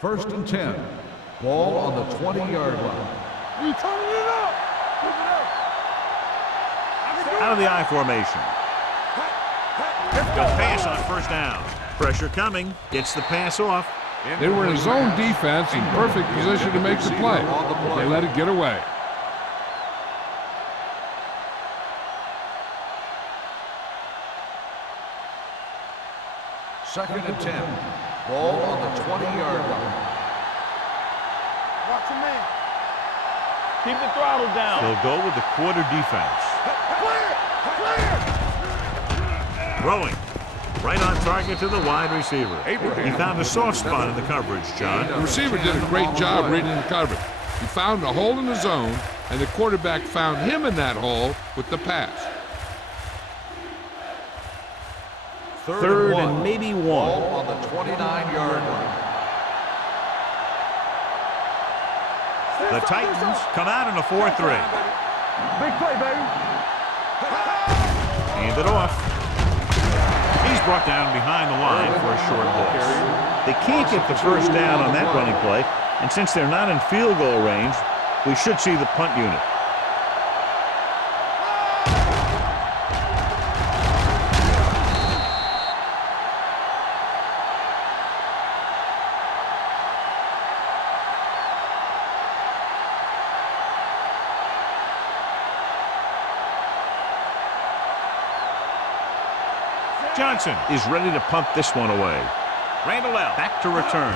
First and 10. Ball on the 20-yard line. We turning it up. Move it up. Out of the I formation. They'll pass on first down. Pressure coming. Gets the pass off. They were in zone defense in perfect position to make the play. They let it get away. Second and 10. Ball on the 20-yard line. Watch your man. Keep the throttle down. They'll go with the quarter defense. Clear! Throwing. Right on target to the wide receiver. He found a soft spot in the coverage, John. The receiver did a great job reading the coverage. He found a hole in the zone, and the quarterback found him in that hole with the pass. Third and maybe one. Ball on the 29-yard line. The Titans come out in a 4-3. Big play, baby. Hand it off. He's brought down behind the line for a short loss. They can't get the first down on that running play, and since they're not in field goal range, we should see the punt unit. Johnson is ready to punt this one away. Randall out. Back to return.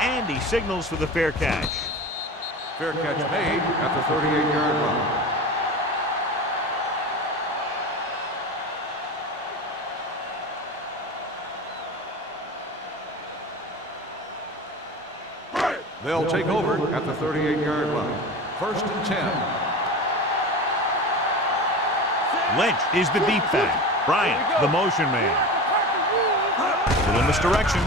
And he signals for the fair catch. Fair catch made at the 38-yard line. They'll take over at the 38-yard line. First and 10. Lynch is the deep back. Bryant, the motion man. Little misdirection.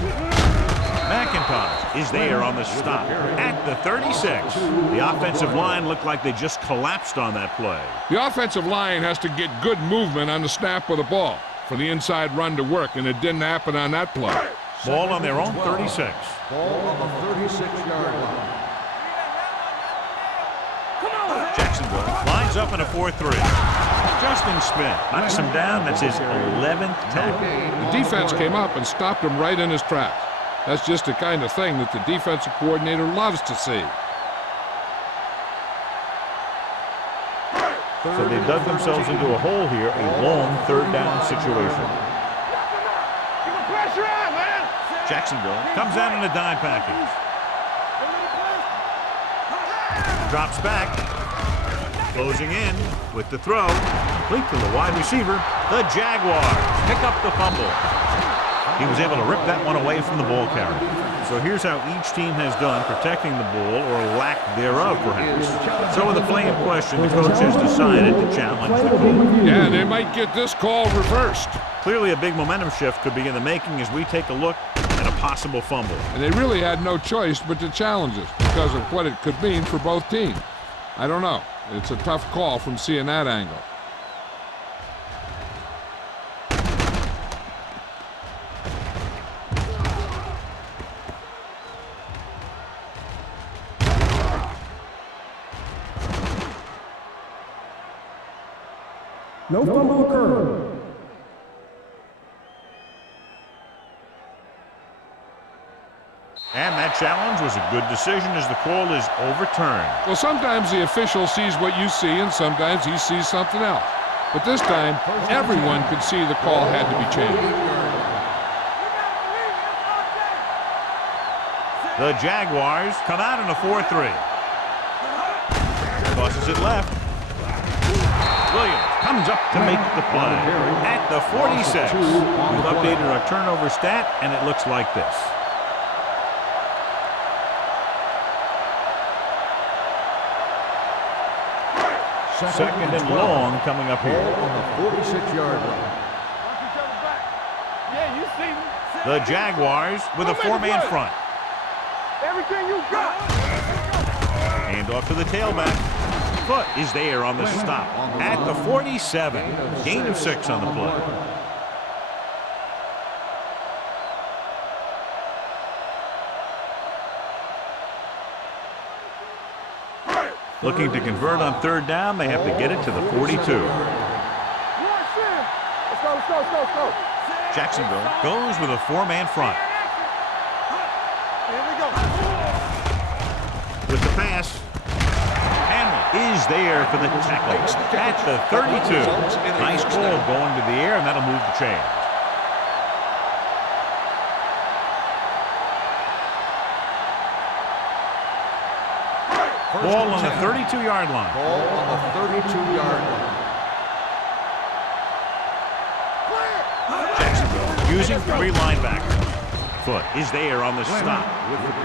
McIntosh is there on the stop at the 36. The offensive line looked like they just collapsed on that play. The offensive line has to get good movement on the snap of the ball for the inside run to work, and it didn't happen on that play. Ball on their own 36. Ball on the 36-yard line. Jacksonville lines up in a 4-3. Justin Smith knocks him down. That's his 11th tackle. The defense came up and stopped him right in his tracks. That's just the kind of thing that the defensive coordinator loves to see. So they dug themselves into a hole here, a long third down situation. Keep the pressure on, man. Jacksonville comes out in a dime package. Drops back. Closing in with the throw. Complete to the wide receiver. The Jaguars pick up the fumble. He was able to rip that one away from the ball carrier. So here's how each team has done protecting the ball, or lack thereof, perhaps. So with the play in question, the coach has decided to challenge the call. Yeah, they might get this call reversed. Clearly a big momentum shift could be in the making as we take a look at a possible fumble. And they really had no choice but to challenge it because of what it could mean for both teams. I don't know. It's a tough call from seeing that angle. No fumble occurred. And that challenge was a good decision as the call is overturned. Well, sometimes the official sees what you see, and sometimes he sees something else. But this time, everyone could see the call had to be changed. The Jaguars come out in a 4-3. Tosses it left. Williams comes up to make the play at the 46. We've updated our turnover stat, and it looks like this. Second and long coming up here. On the 46-yard line. Yeah, you see me. The Jaguars with a four-man front. Everything you got. Hand off to the tailback. Foot is there on the stop at the 47. Gain of 6 on the play. Looking to convert on third down, they have to get it to the 42. Let's go. Jacksonville goes with a four-man front. Here we go. With the pass, Hamlin is there for the tackle at the 32. Nice ball going to the air, and that'll move the chain. Ball on the 32-yard line. Ball on the 32-yard line. Jacksonville using 3 linebackers. Foot is there on the stop.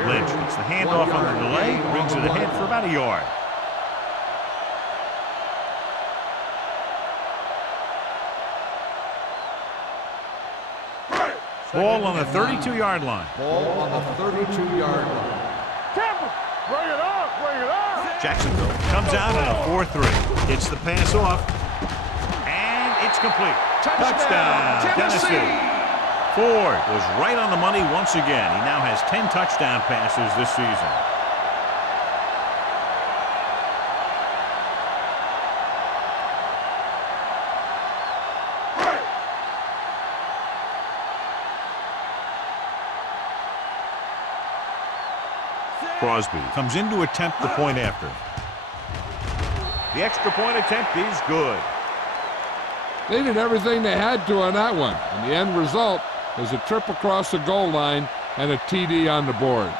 Lynch gets the handoff on the delay, brings it ahead for about a yard. Ball on the 32-yard line. Ball on the 32-yard line. Tampa, bring it on, bring it on. Jacksonville comes out in a 4-3. Gets the pass off. And it's complete. Touchdown, Tennessee. Ford was right on the money once again. He now has 10 touchdown passes this season. Crosby comes in to attempt the point after. The extra point attempt is good. They did everything they had to on that one, and the end result is a trip across the goal line and a TD on the board.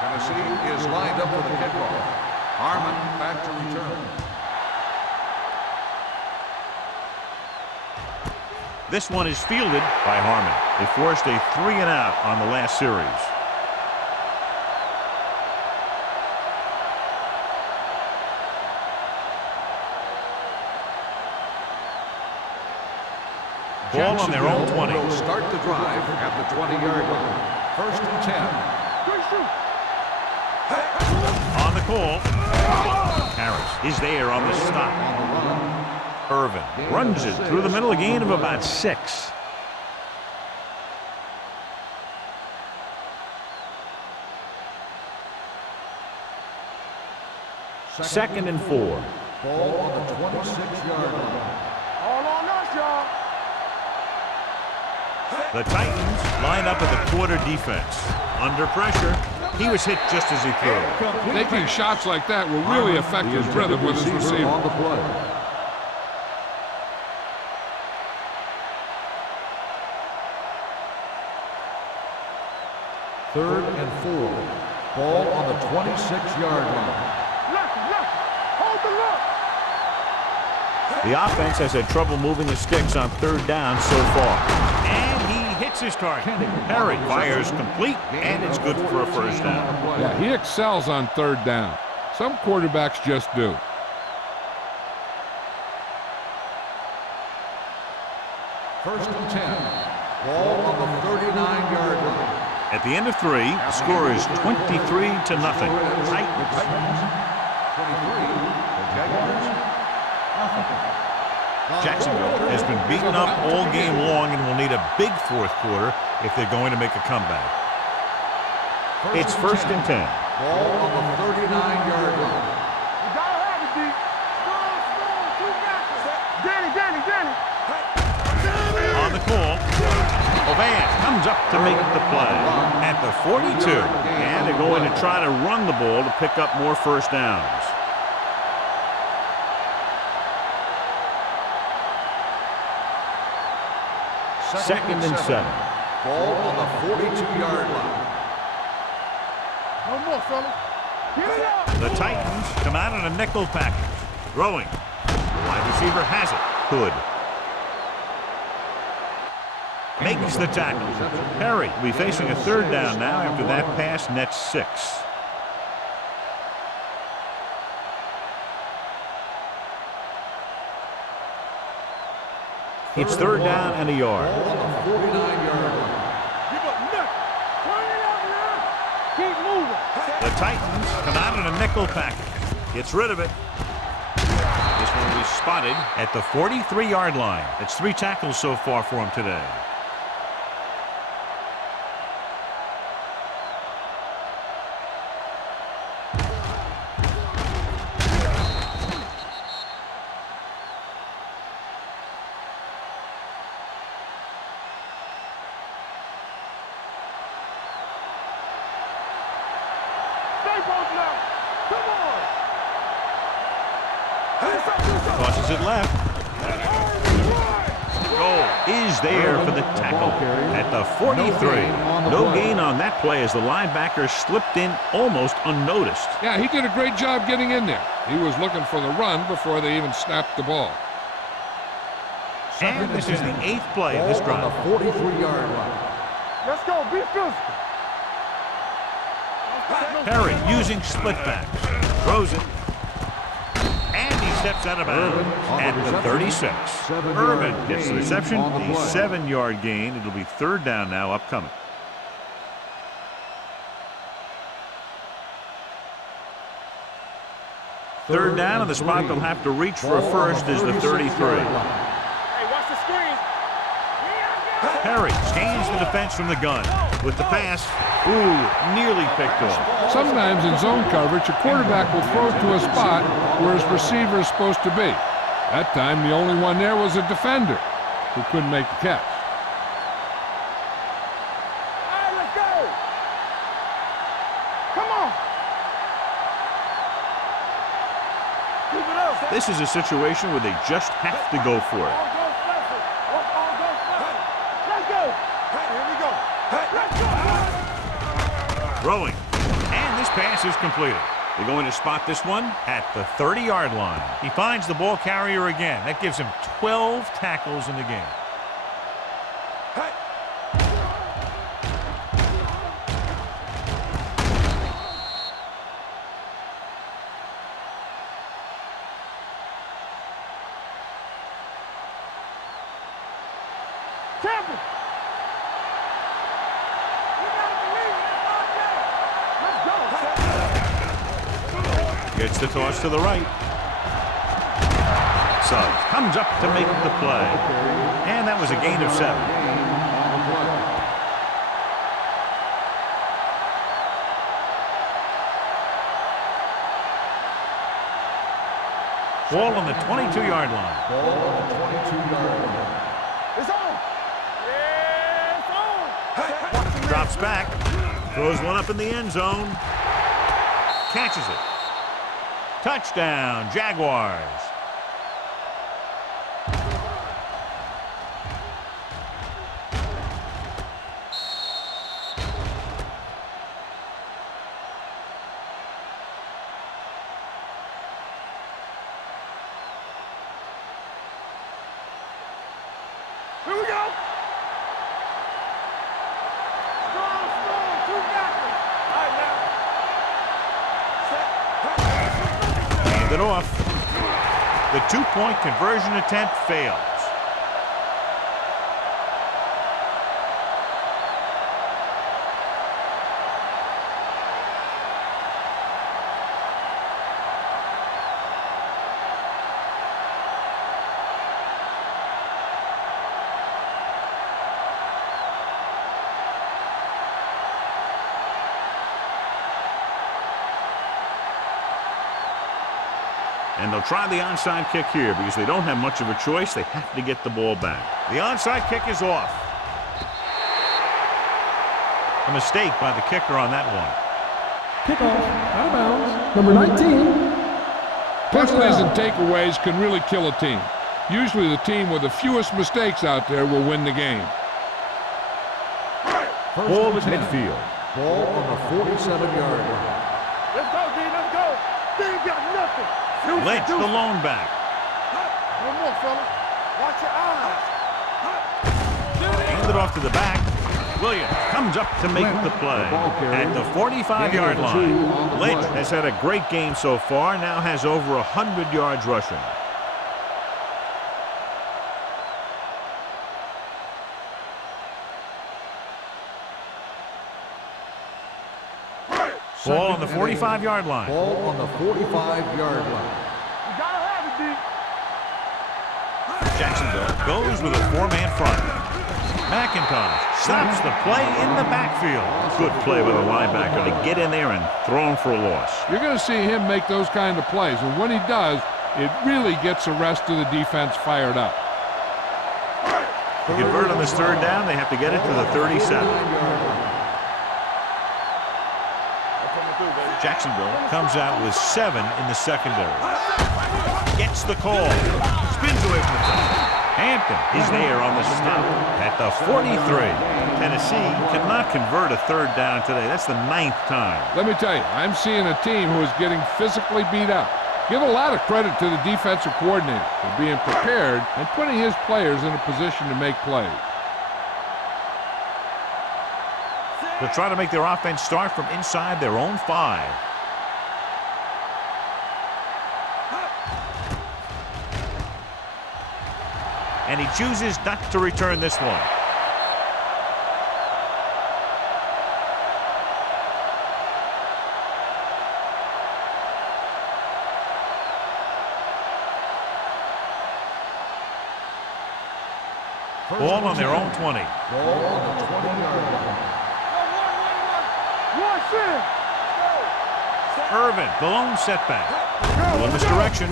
Tennessee is lined up for the kickoff. Harmon back to return. This one is fielded by Harmon. They forced a 3-and-out on the last series. Ball on their own 20. Will start the drive at the 20-yard line. First and 10. On the call, Harris is there on the stop. Irvin runs it through the middle, a gain of about 6. Second and 4. Ball on the 26-yard line. All on us, y'all. The Titans line up at the quarter defense. Under pressure, he was hit just as he threw. Taking shots like that will really affect his rhythm with his receiver. On the play. Third and 4. Ball on the 26-yard line. Hold the look. The offense has had trouble moving the sticks on third down so far. And he hits his target. Perry fires complete, and it's good for a first down. Yeah, he excels on third down. Some quarterbacks just do. First and 10. Ball on the 39-yard line. At the end of 3, the score is 23-0. Titans. 23. The Jaguars. Nothing. Jacksonville has been beaten up all game long and will need a big fourth quarter if they're going to make a comeback. It's first and 10. Ball on the 39-yard line. You gotta have it, D. Strong, two backers. Danny. On the call, Ovan comes up to make the play at the 42. And they're going to try to run the ball to pick up more first downs. Second and 7. Ball on the 42-yard line. No more, fellas. Get it up. The Titans come out in a nickel package. Throwing. Wide receiver has it. Hood. Makes the tackle. Perry will be facing a third down now after that pass nets 6. It's third down and a yard. Ball on the 49-yard line. Give up nothing. Turn it up now. Keep moving. The Titans come out in a nickel package. Gets rid of it. This one will be spotted at the 43-yard line. That's 3 tackles so far for him today. Tosses it left. Goal is there for the tackle at the 43. No gain on that play as the linebacker slipped in almost unnoticed. Yeah, he did a great job getting in there. He was looking for the run before they even snapped the ball. And this is the 8th play of this drive. On the 43-yard line. Let's go. Be physical. Perry using split backs. Throws it. And he steps out of bounds at the 36. Irvin gets the reception. A 7-yard gain. It'll be third down now upcoming. Third down, and the spot they'll have to reach for a first is the 33. Hey, watch the screen. Perry gains the defense from the gun. With the pass, nearly picked off. Sometimes in zone coverage, a quarterback will throw to a spot where his receiver is supposed to be. That time, the only one there was a defender who couldn't make the catch. All right, let's go. Come on. Keep it up. This is a situation where they just have to go for it. All go special. All go special. Let's go. Here we go. Let's go. Throwing. And this pass is completed. They're going to spot this one at the 30-yard line. He finds the ball carrier again. That gives him 12 tackles in the game. Champion. You gotta believe it. Let's go. Gets the toss to the right. Suggs comes up to make the play. And that was a gain of 7. Ball on the 22-yard line. Ball on the 22-yard line. It's on. Yeah, it's on. Drops back. Throws one up in the end zone. Catches it. Touchdown, Jaguars. Here we go. Strong, two backers. All right, now. Hand it off. The 2-point conversion attempt fails. And they'll try the onside kick here because they don't have much of a choice. They have to get the ball back. The onside kick is off. A mistake by the kicker on that one. Kickoff, out of bounds, number 19. Penalties and takeaways can really kill a team. Usually the team with the fewest mistakes out there will win the game. Ball at midfield. Ball on the 47-yard line. Let's go, D. Let's go. They ain't got nothing. Lynch, the lone back. One more, fella. Watch your eyes. Handed off to the back. Williams comes up to make the play at the 45-yard line. Lynch has had a great game so far, now has over 100 yards rushing. Ball on the 45-yard line. Ball on the 45-yard line. You gotta have it, D. Jacksonville goes with a four-man front. McIntosh stops the play in the backfield. Good play by the linebacker to get in there and throw him for a loss. You're going to see him make those kind of plays, and when he does, it really gets the rest of the defense fired up. To convert on this third down, they have to get it to the 37. Jacksonville comes out with 7 in the secondary. Gets the call. Spins away from the top. Hampton is there on the stop at the 43. Tennessee cannot convert a third down today. That's the 9th time. Let me tell you, I'm seeing a team who is getting physically beat up. Give a lot of credit to the defensive coordinator for being prepared and putting his players in a position to make plays. They'll try to make their offense start from inside their own 5. And he chooses not to return this one. Ball on their own 20. Ball on the 20-yard line. Watch it. Irvin, the lone setback. Little misdirection.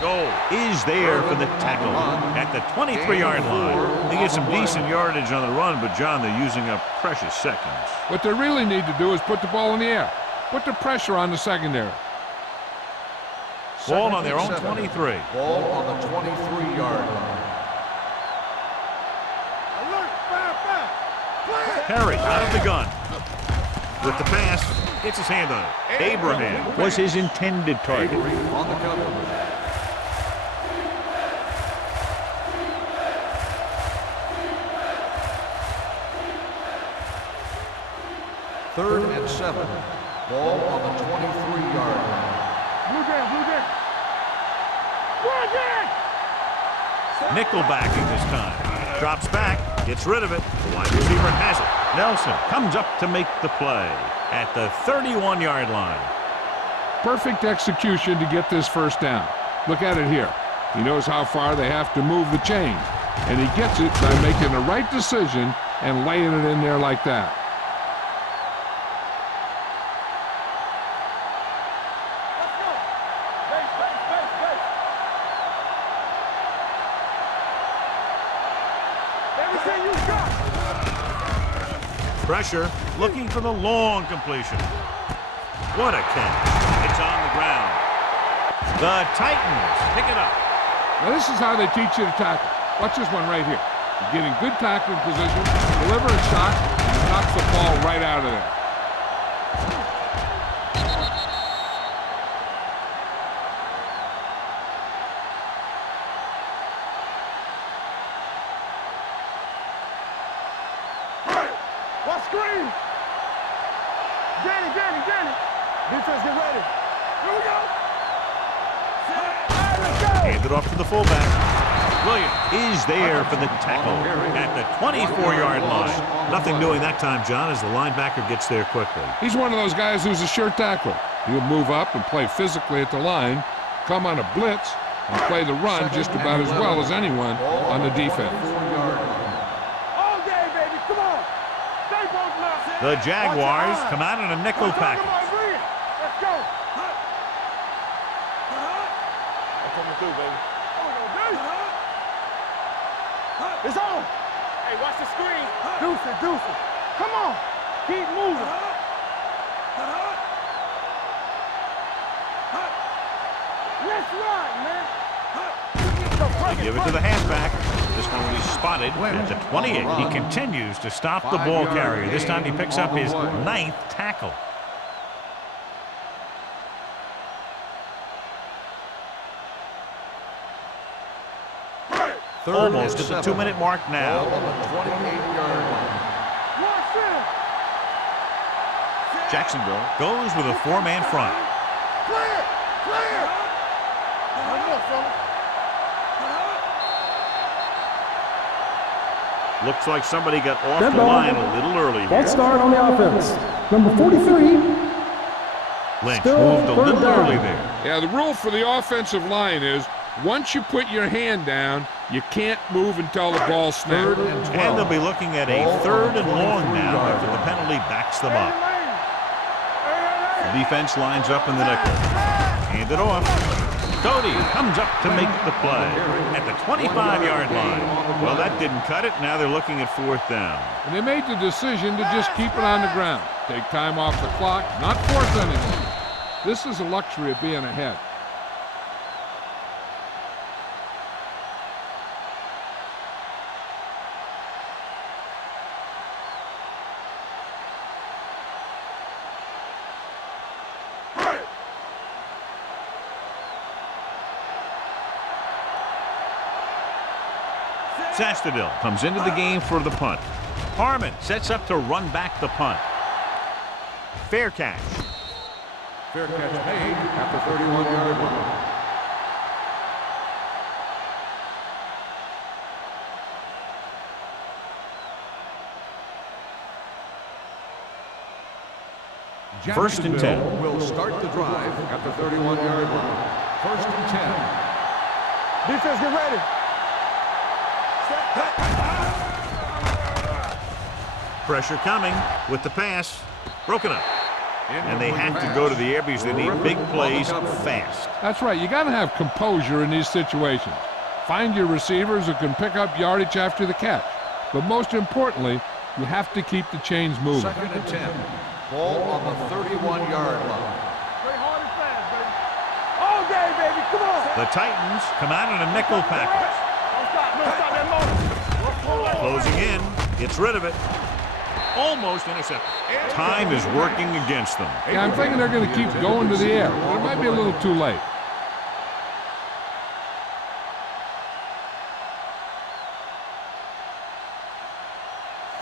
Goal is there for the tackle at the 23-yard line. They get some decent yardage on the run, but, John, they're using up precious seconds. What they really need to do is put the ball in the air. Put the pressure on the secondary. Ball on their own 23. Ball on the 23-yard line. Alert. Fire. Perry out of the gun. With the pass, gets his hand on it. Abraham was his intended target. On the cover. Third and 7. Ball on the 23-yard line. Blue down. Nickel backing this time. Drops back, gets rid of it. The wide receiver has it. Nelson comes up to make the play at the 31-yard line. Perfect execution to get this first down. Look at it here. He knows how far they have to move the chains, and he gets it by making the right decision and laying it in there like that. Pressure, looking for the long completion. What a catch. It's on the ground. The Titans pick it up. Now this is how they teach you to tackle. Watch this one right here. You get in good tackling position, deliver a shot, and knocks the ball right out of there. What screen? Danny. Defense, get ready. Here we go. Let's go. Handed off to the fullback. Williams is there for the tackle at the 24-yard line. Nothing doing that time, John, as the linebacker gets there quickly. He's one of those guys who's a sure tackler. He'll move up and play physically at the line, come on a blitz, and play the run just about as well as anyone on the defense. All day, baby. Come on. Stay both now. The Jaguars come out in a nickel package. Let's go. coming through, baby. It's on. Hey, watch the screen. Deuce it, deuce it. Come on. Keep moving. Let's run, man. They give it to the halfback. This one will be spotted at the 28. He continues to stop the ball carrier. This time he picks up his 9th tackle. Almost at the 2-minute mark now. On the 28-yard line. Jacksonville goes with a 4-man front. Clear! Clear! Looks like somebody got off Dead the ball. line a little early False here. start on the offense. Number 43. Lynch Still moved a third little down. early there. Yeah, the rule for the offensive line is once you put your hand down, you can't move until the ball snaps. And they'll be looking at a 3rd and long now after the penalty backs them up. The defense lines up in the nickel. Hand it off. Cody comes up to make the play at the 25-yard line. Well, that didn't cut it. Now they're looking at 4th down. And they made the decision to just keep it on the ground. Take time off the clock, not force anything. This is a luxury of being ahead. Sastadil comes into the game for the punt. Harmon sets up to run back the punt. Fair catch. Fair catch made at the 31-yard line. First and 10. Will start the drive at the 31-yard line. First and 10. Defense, get ready. Pressure coming with the pass. Broken up. And they have to go to the air because they need big plays fast. That's right. You got to have composure in these situations. Find your receivers who can pick up yardage after the catch. But most importantly, you have to keep the chains moving. Second and 10. Ball on the 31-yard line. Play hard and fast, baby. All day, baby. Come on. The Titans come out in a nickel package. Don't stop that motor. Closing in. Gets rid of it. Almost intercepted. Time is working against them. Yeah, I'm thinking they're going to keep going to the air, but it might be a little too late.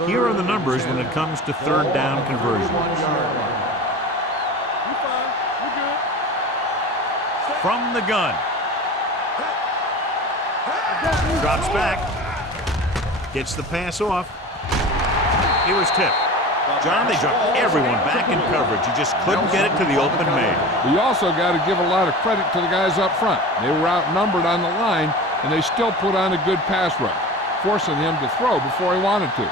Here are the numbers when it comes to 3rd down conversions. You fine. You good. From the gun. Drops back. Gets the pass off. He was tipped. John, they dropped everyone back in coverage. You just couldn't get it to the open man. But you also got to give a lot of credit to the guys up front. They were outnumbered on the line, and they still put on a good pass rush, forcing him to throw before he wanted to.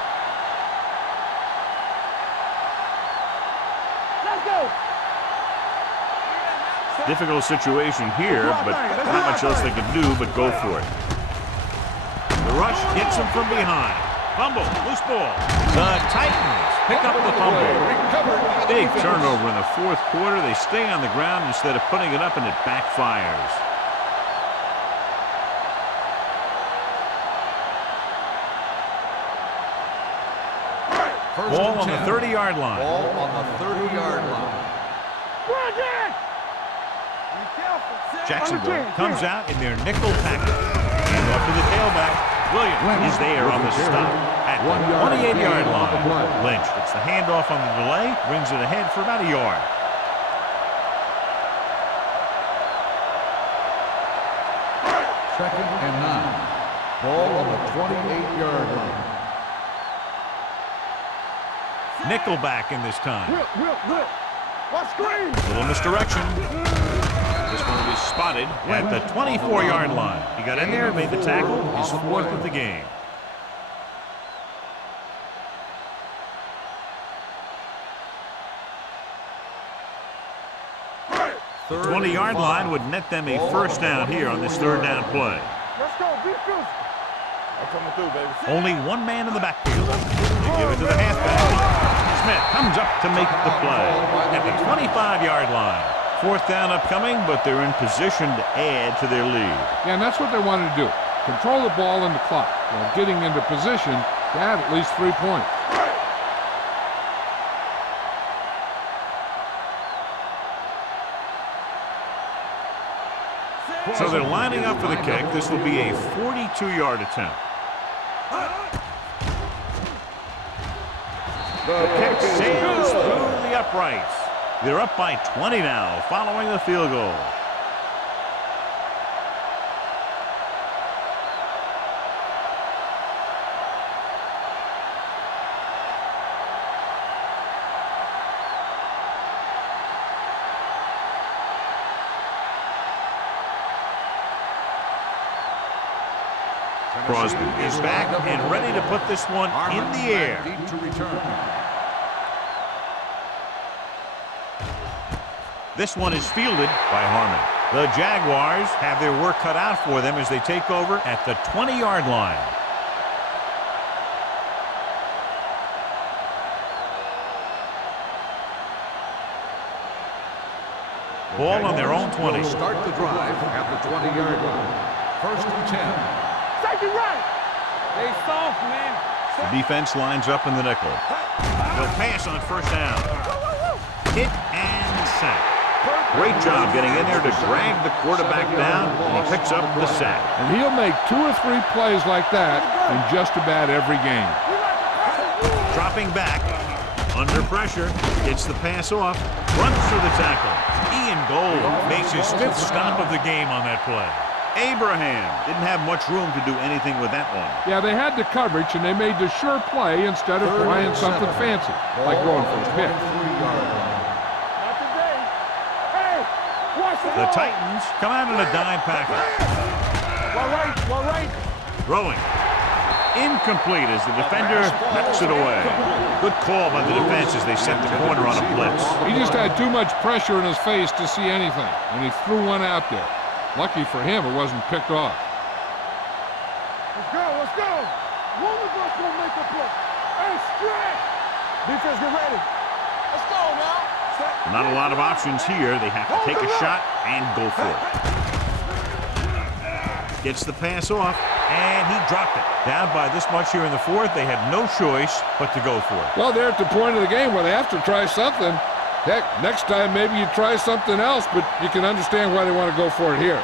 Let's go. Difficult situation here, but not much else they can do but go for it. The rush hits him from behind. Fumble, loose ball. The Titans pick up the fumble. Big turnover in the 4th quarter. They stay on the ground instead of putting it up, and it backfires. Ball on the 30-yard line. Ball on the 30-yard line. Run, Jack. Be careful. Jacksonville comes out in their nickel package. And off to the tailback. Williams is there on the stop at the 28-yard line. Lynch gets the handoff on the delay, brings it ahead for about a yard. Second and 9. Ball on the 28-yard line. Nickelback in this time. Will. Watch screen. Little misdirection. This one will be spotted at the 24-yard line. He got in there, made the tackle, his 4th of the game. The 20-yard line would net them a first down here on this third down play. Let's go, be good. I'm coming through, baby. Only one man in the backfield. They give it to the halfback. Smith comes up to make the play at the 25-yard line. Fourth down upcoming, but they're in position to add to their lead. Yeah, and that's what they wanted to do. Control the ball and the clock while getting into position to add at least 3 points. So they're lining up for the kick. This will be a 42-yard attempt. The kick sails through the uprights. They're up by 20 now following the field goal. Crosby is back and ready to put this one in the air. This one is fielded by Harmon. The Jaguars have their work cut out for them as they take over at the 20-yard line. Ball on their own 20. Start the drive at the 20-yard line. First and 10. Take it right. Stay soft, man. The defense lines up in the nickel. They'll pass on first down. Hit and sack. Great job getting in there to drag the quarterback down, and he picks up the sack. And he'll make 2 or 3 plays like that in just about every game. Dropping back, under pressure, gets the pass off, runs through the tackle. Ian Gold makes his 5th stop of the game on that play. Abraham didn't have much room to do anything with that one. Yeah, they had the coverage, and they made the sure play instead of trying something fancy, like going for a pick. The Titans come out in a dime package. One right. Throwing. Incomplete as the defender knocks it away. Good call by the defense as they set the corner on a blitz. He just had too much pressure in his face to see anything, and he threw one out there. Lucky for him, it wasn't picked off. Let's go. One of us gonna make a play. Hey, stretch. Defense, get ready. Let's go now. Not a lot of options here. They have to take a shot and go for it. Gets the pass off, and he dropped it. Down by this much here in the fourth, they had no choice but to go for it. Well, they're at the point of the game where they have to try something. Heck, next time maybe you try something else, but you can understand why they want to go for it here.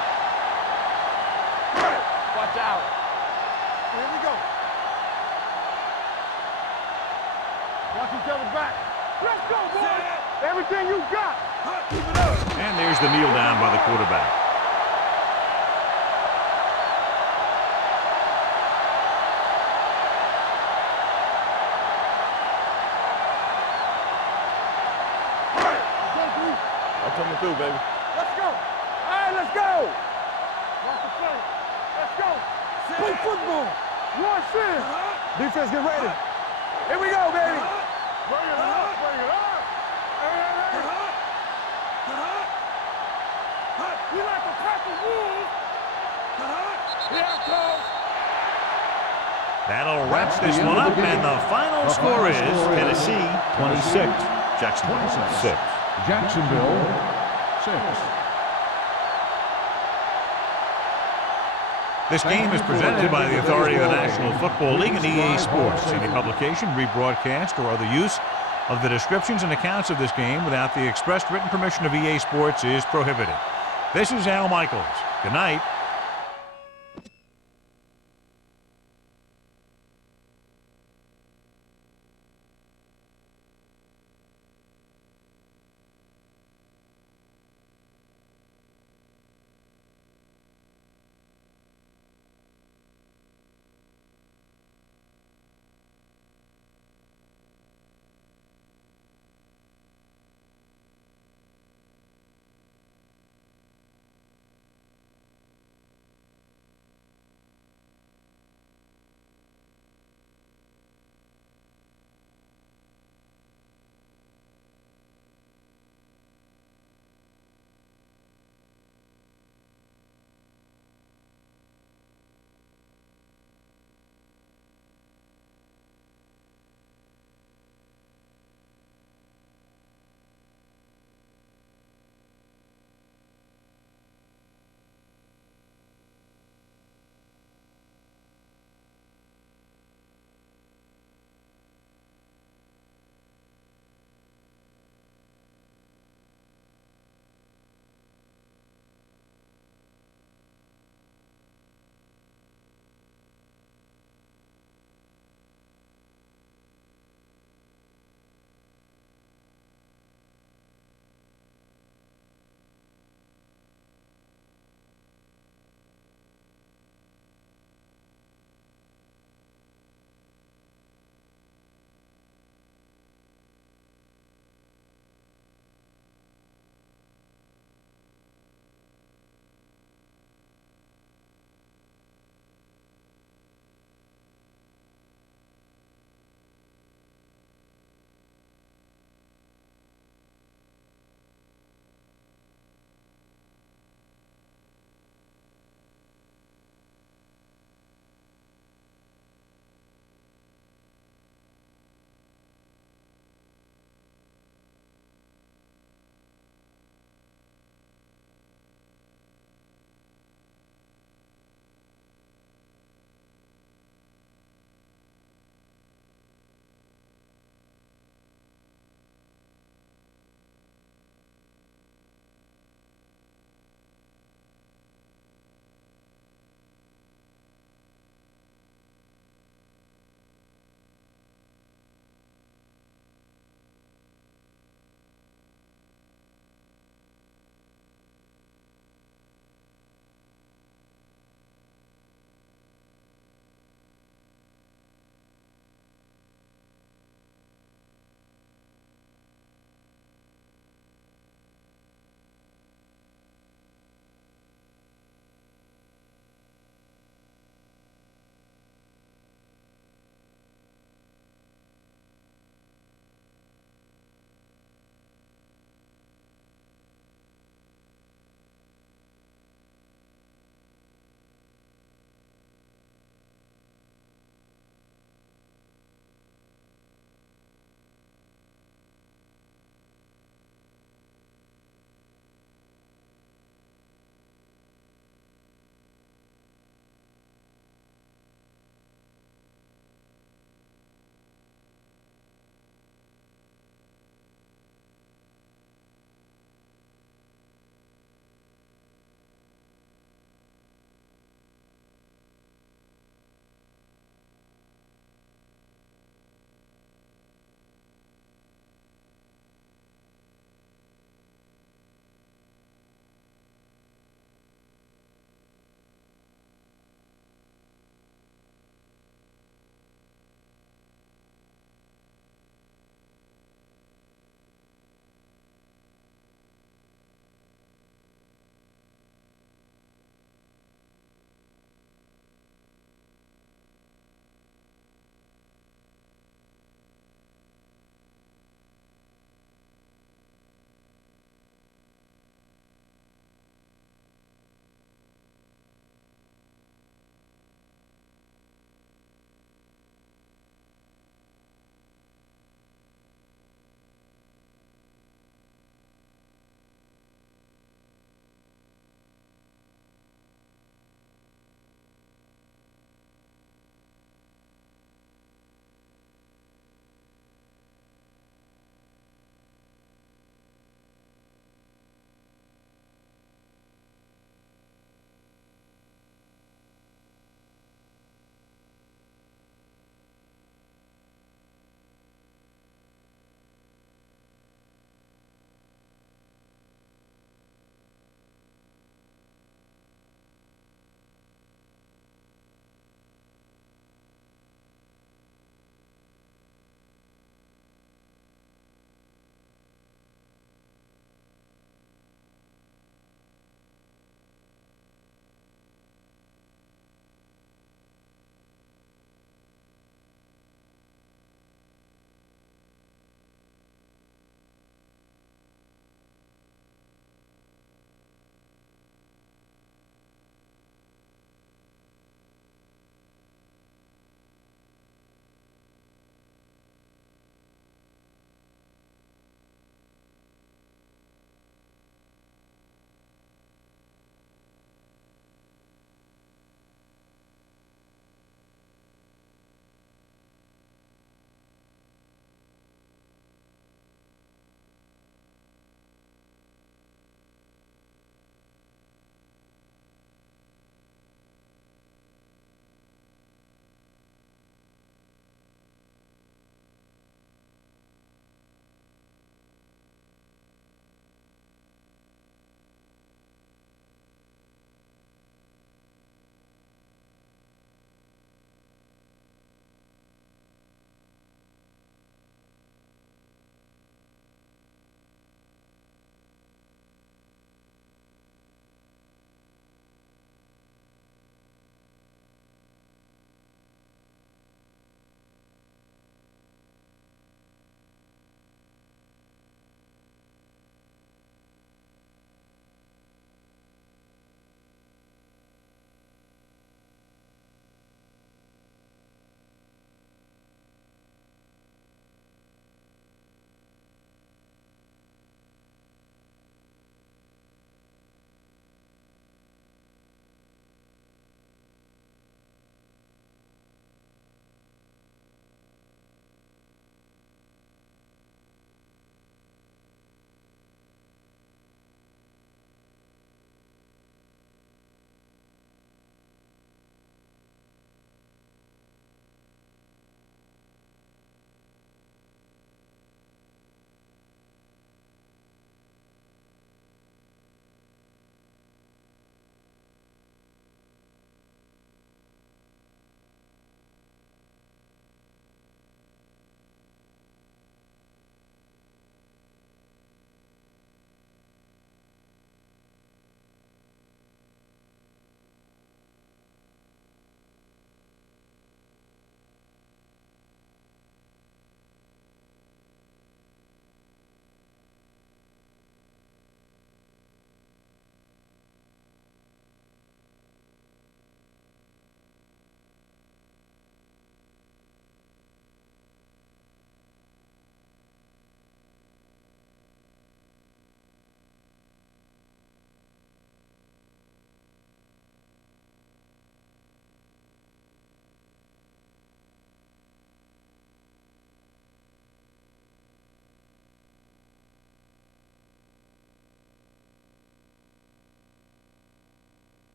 Watch out. Here we go. Watch each other back. Let's go, boys. Everything you got. Keep it up. And there's the kneel down by the quarterback. I'm coming through, baby. Let's go. All right, let's go. Watch the play. Let's go. Play football. Watch this. Defense, get ready. Here we go, baby. Bring it up. We like a pack of wolves. Here it comes. That'll wrap this one up, and the final score is Tennessee 26, Jacksonville 6. Jacksonville 6. This game is presented by the authority of the National Football League and EA Sports. Any publication, rebroadcast, or other use of the descriptions and accounts of this game without the expressed written permission of EA Sports is prohibited. This is Al Michaels. Good night.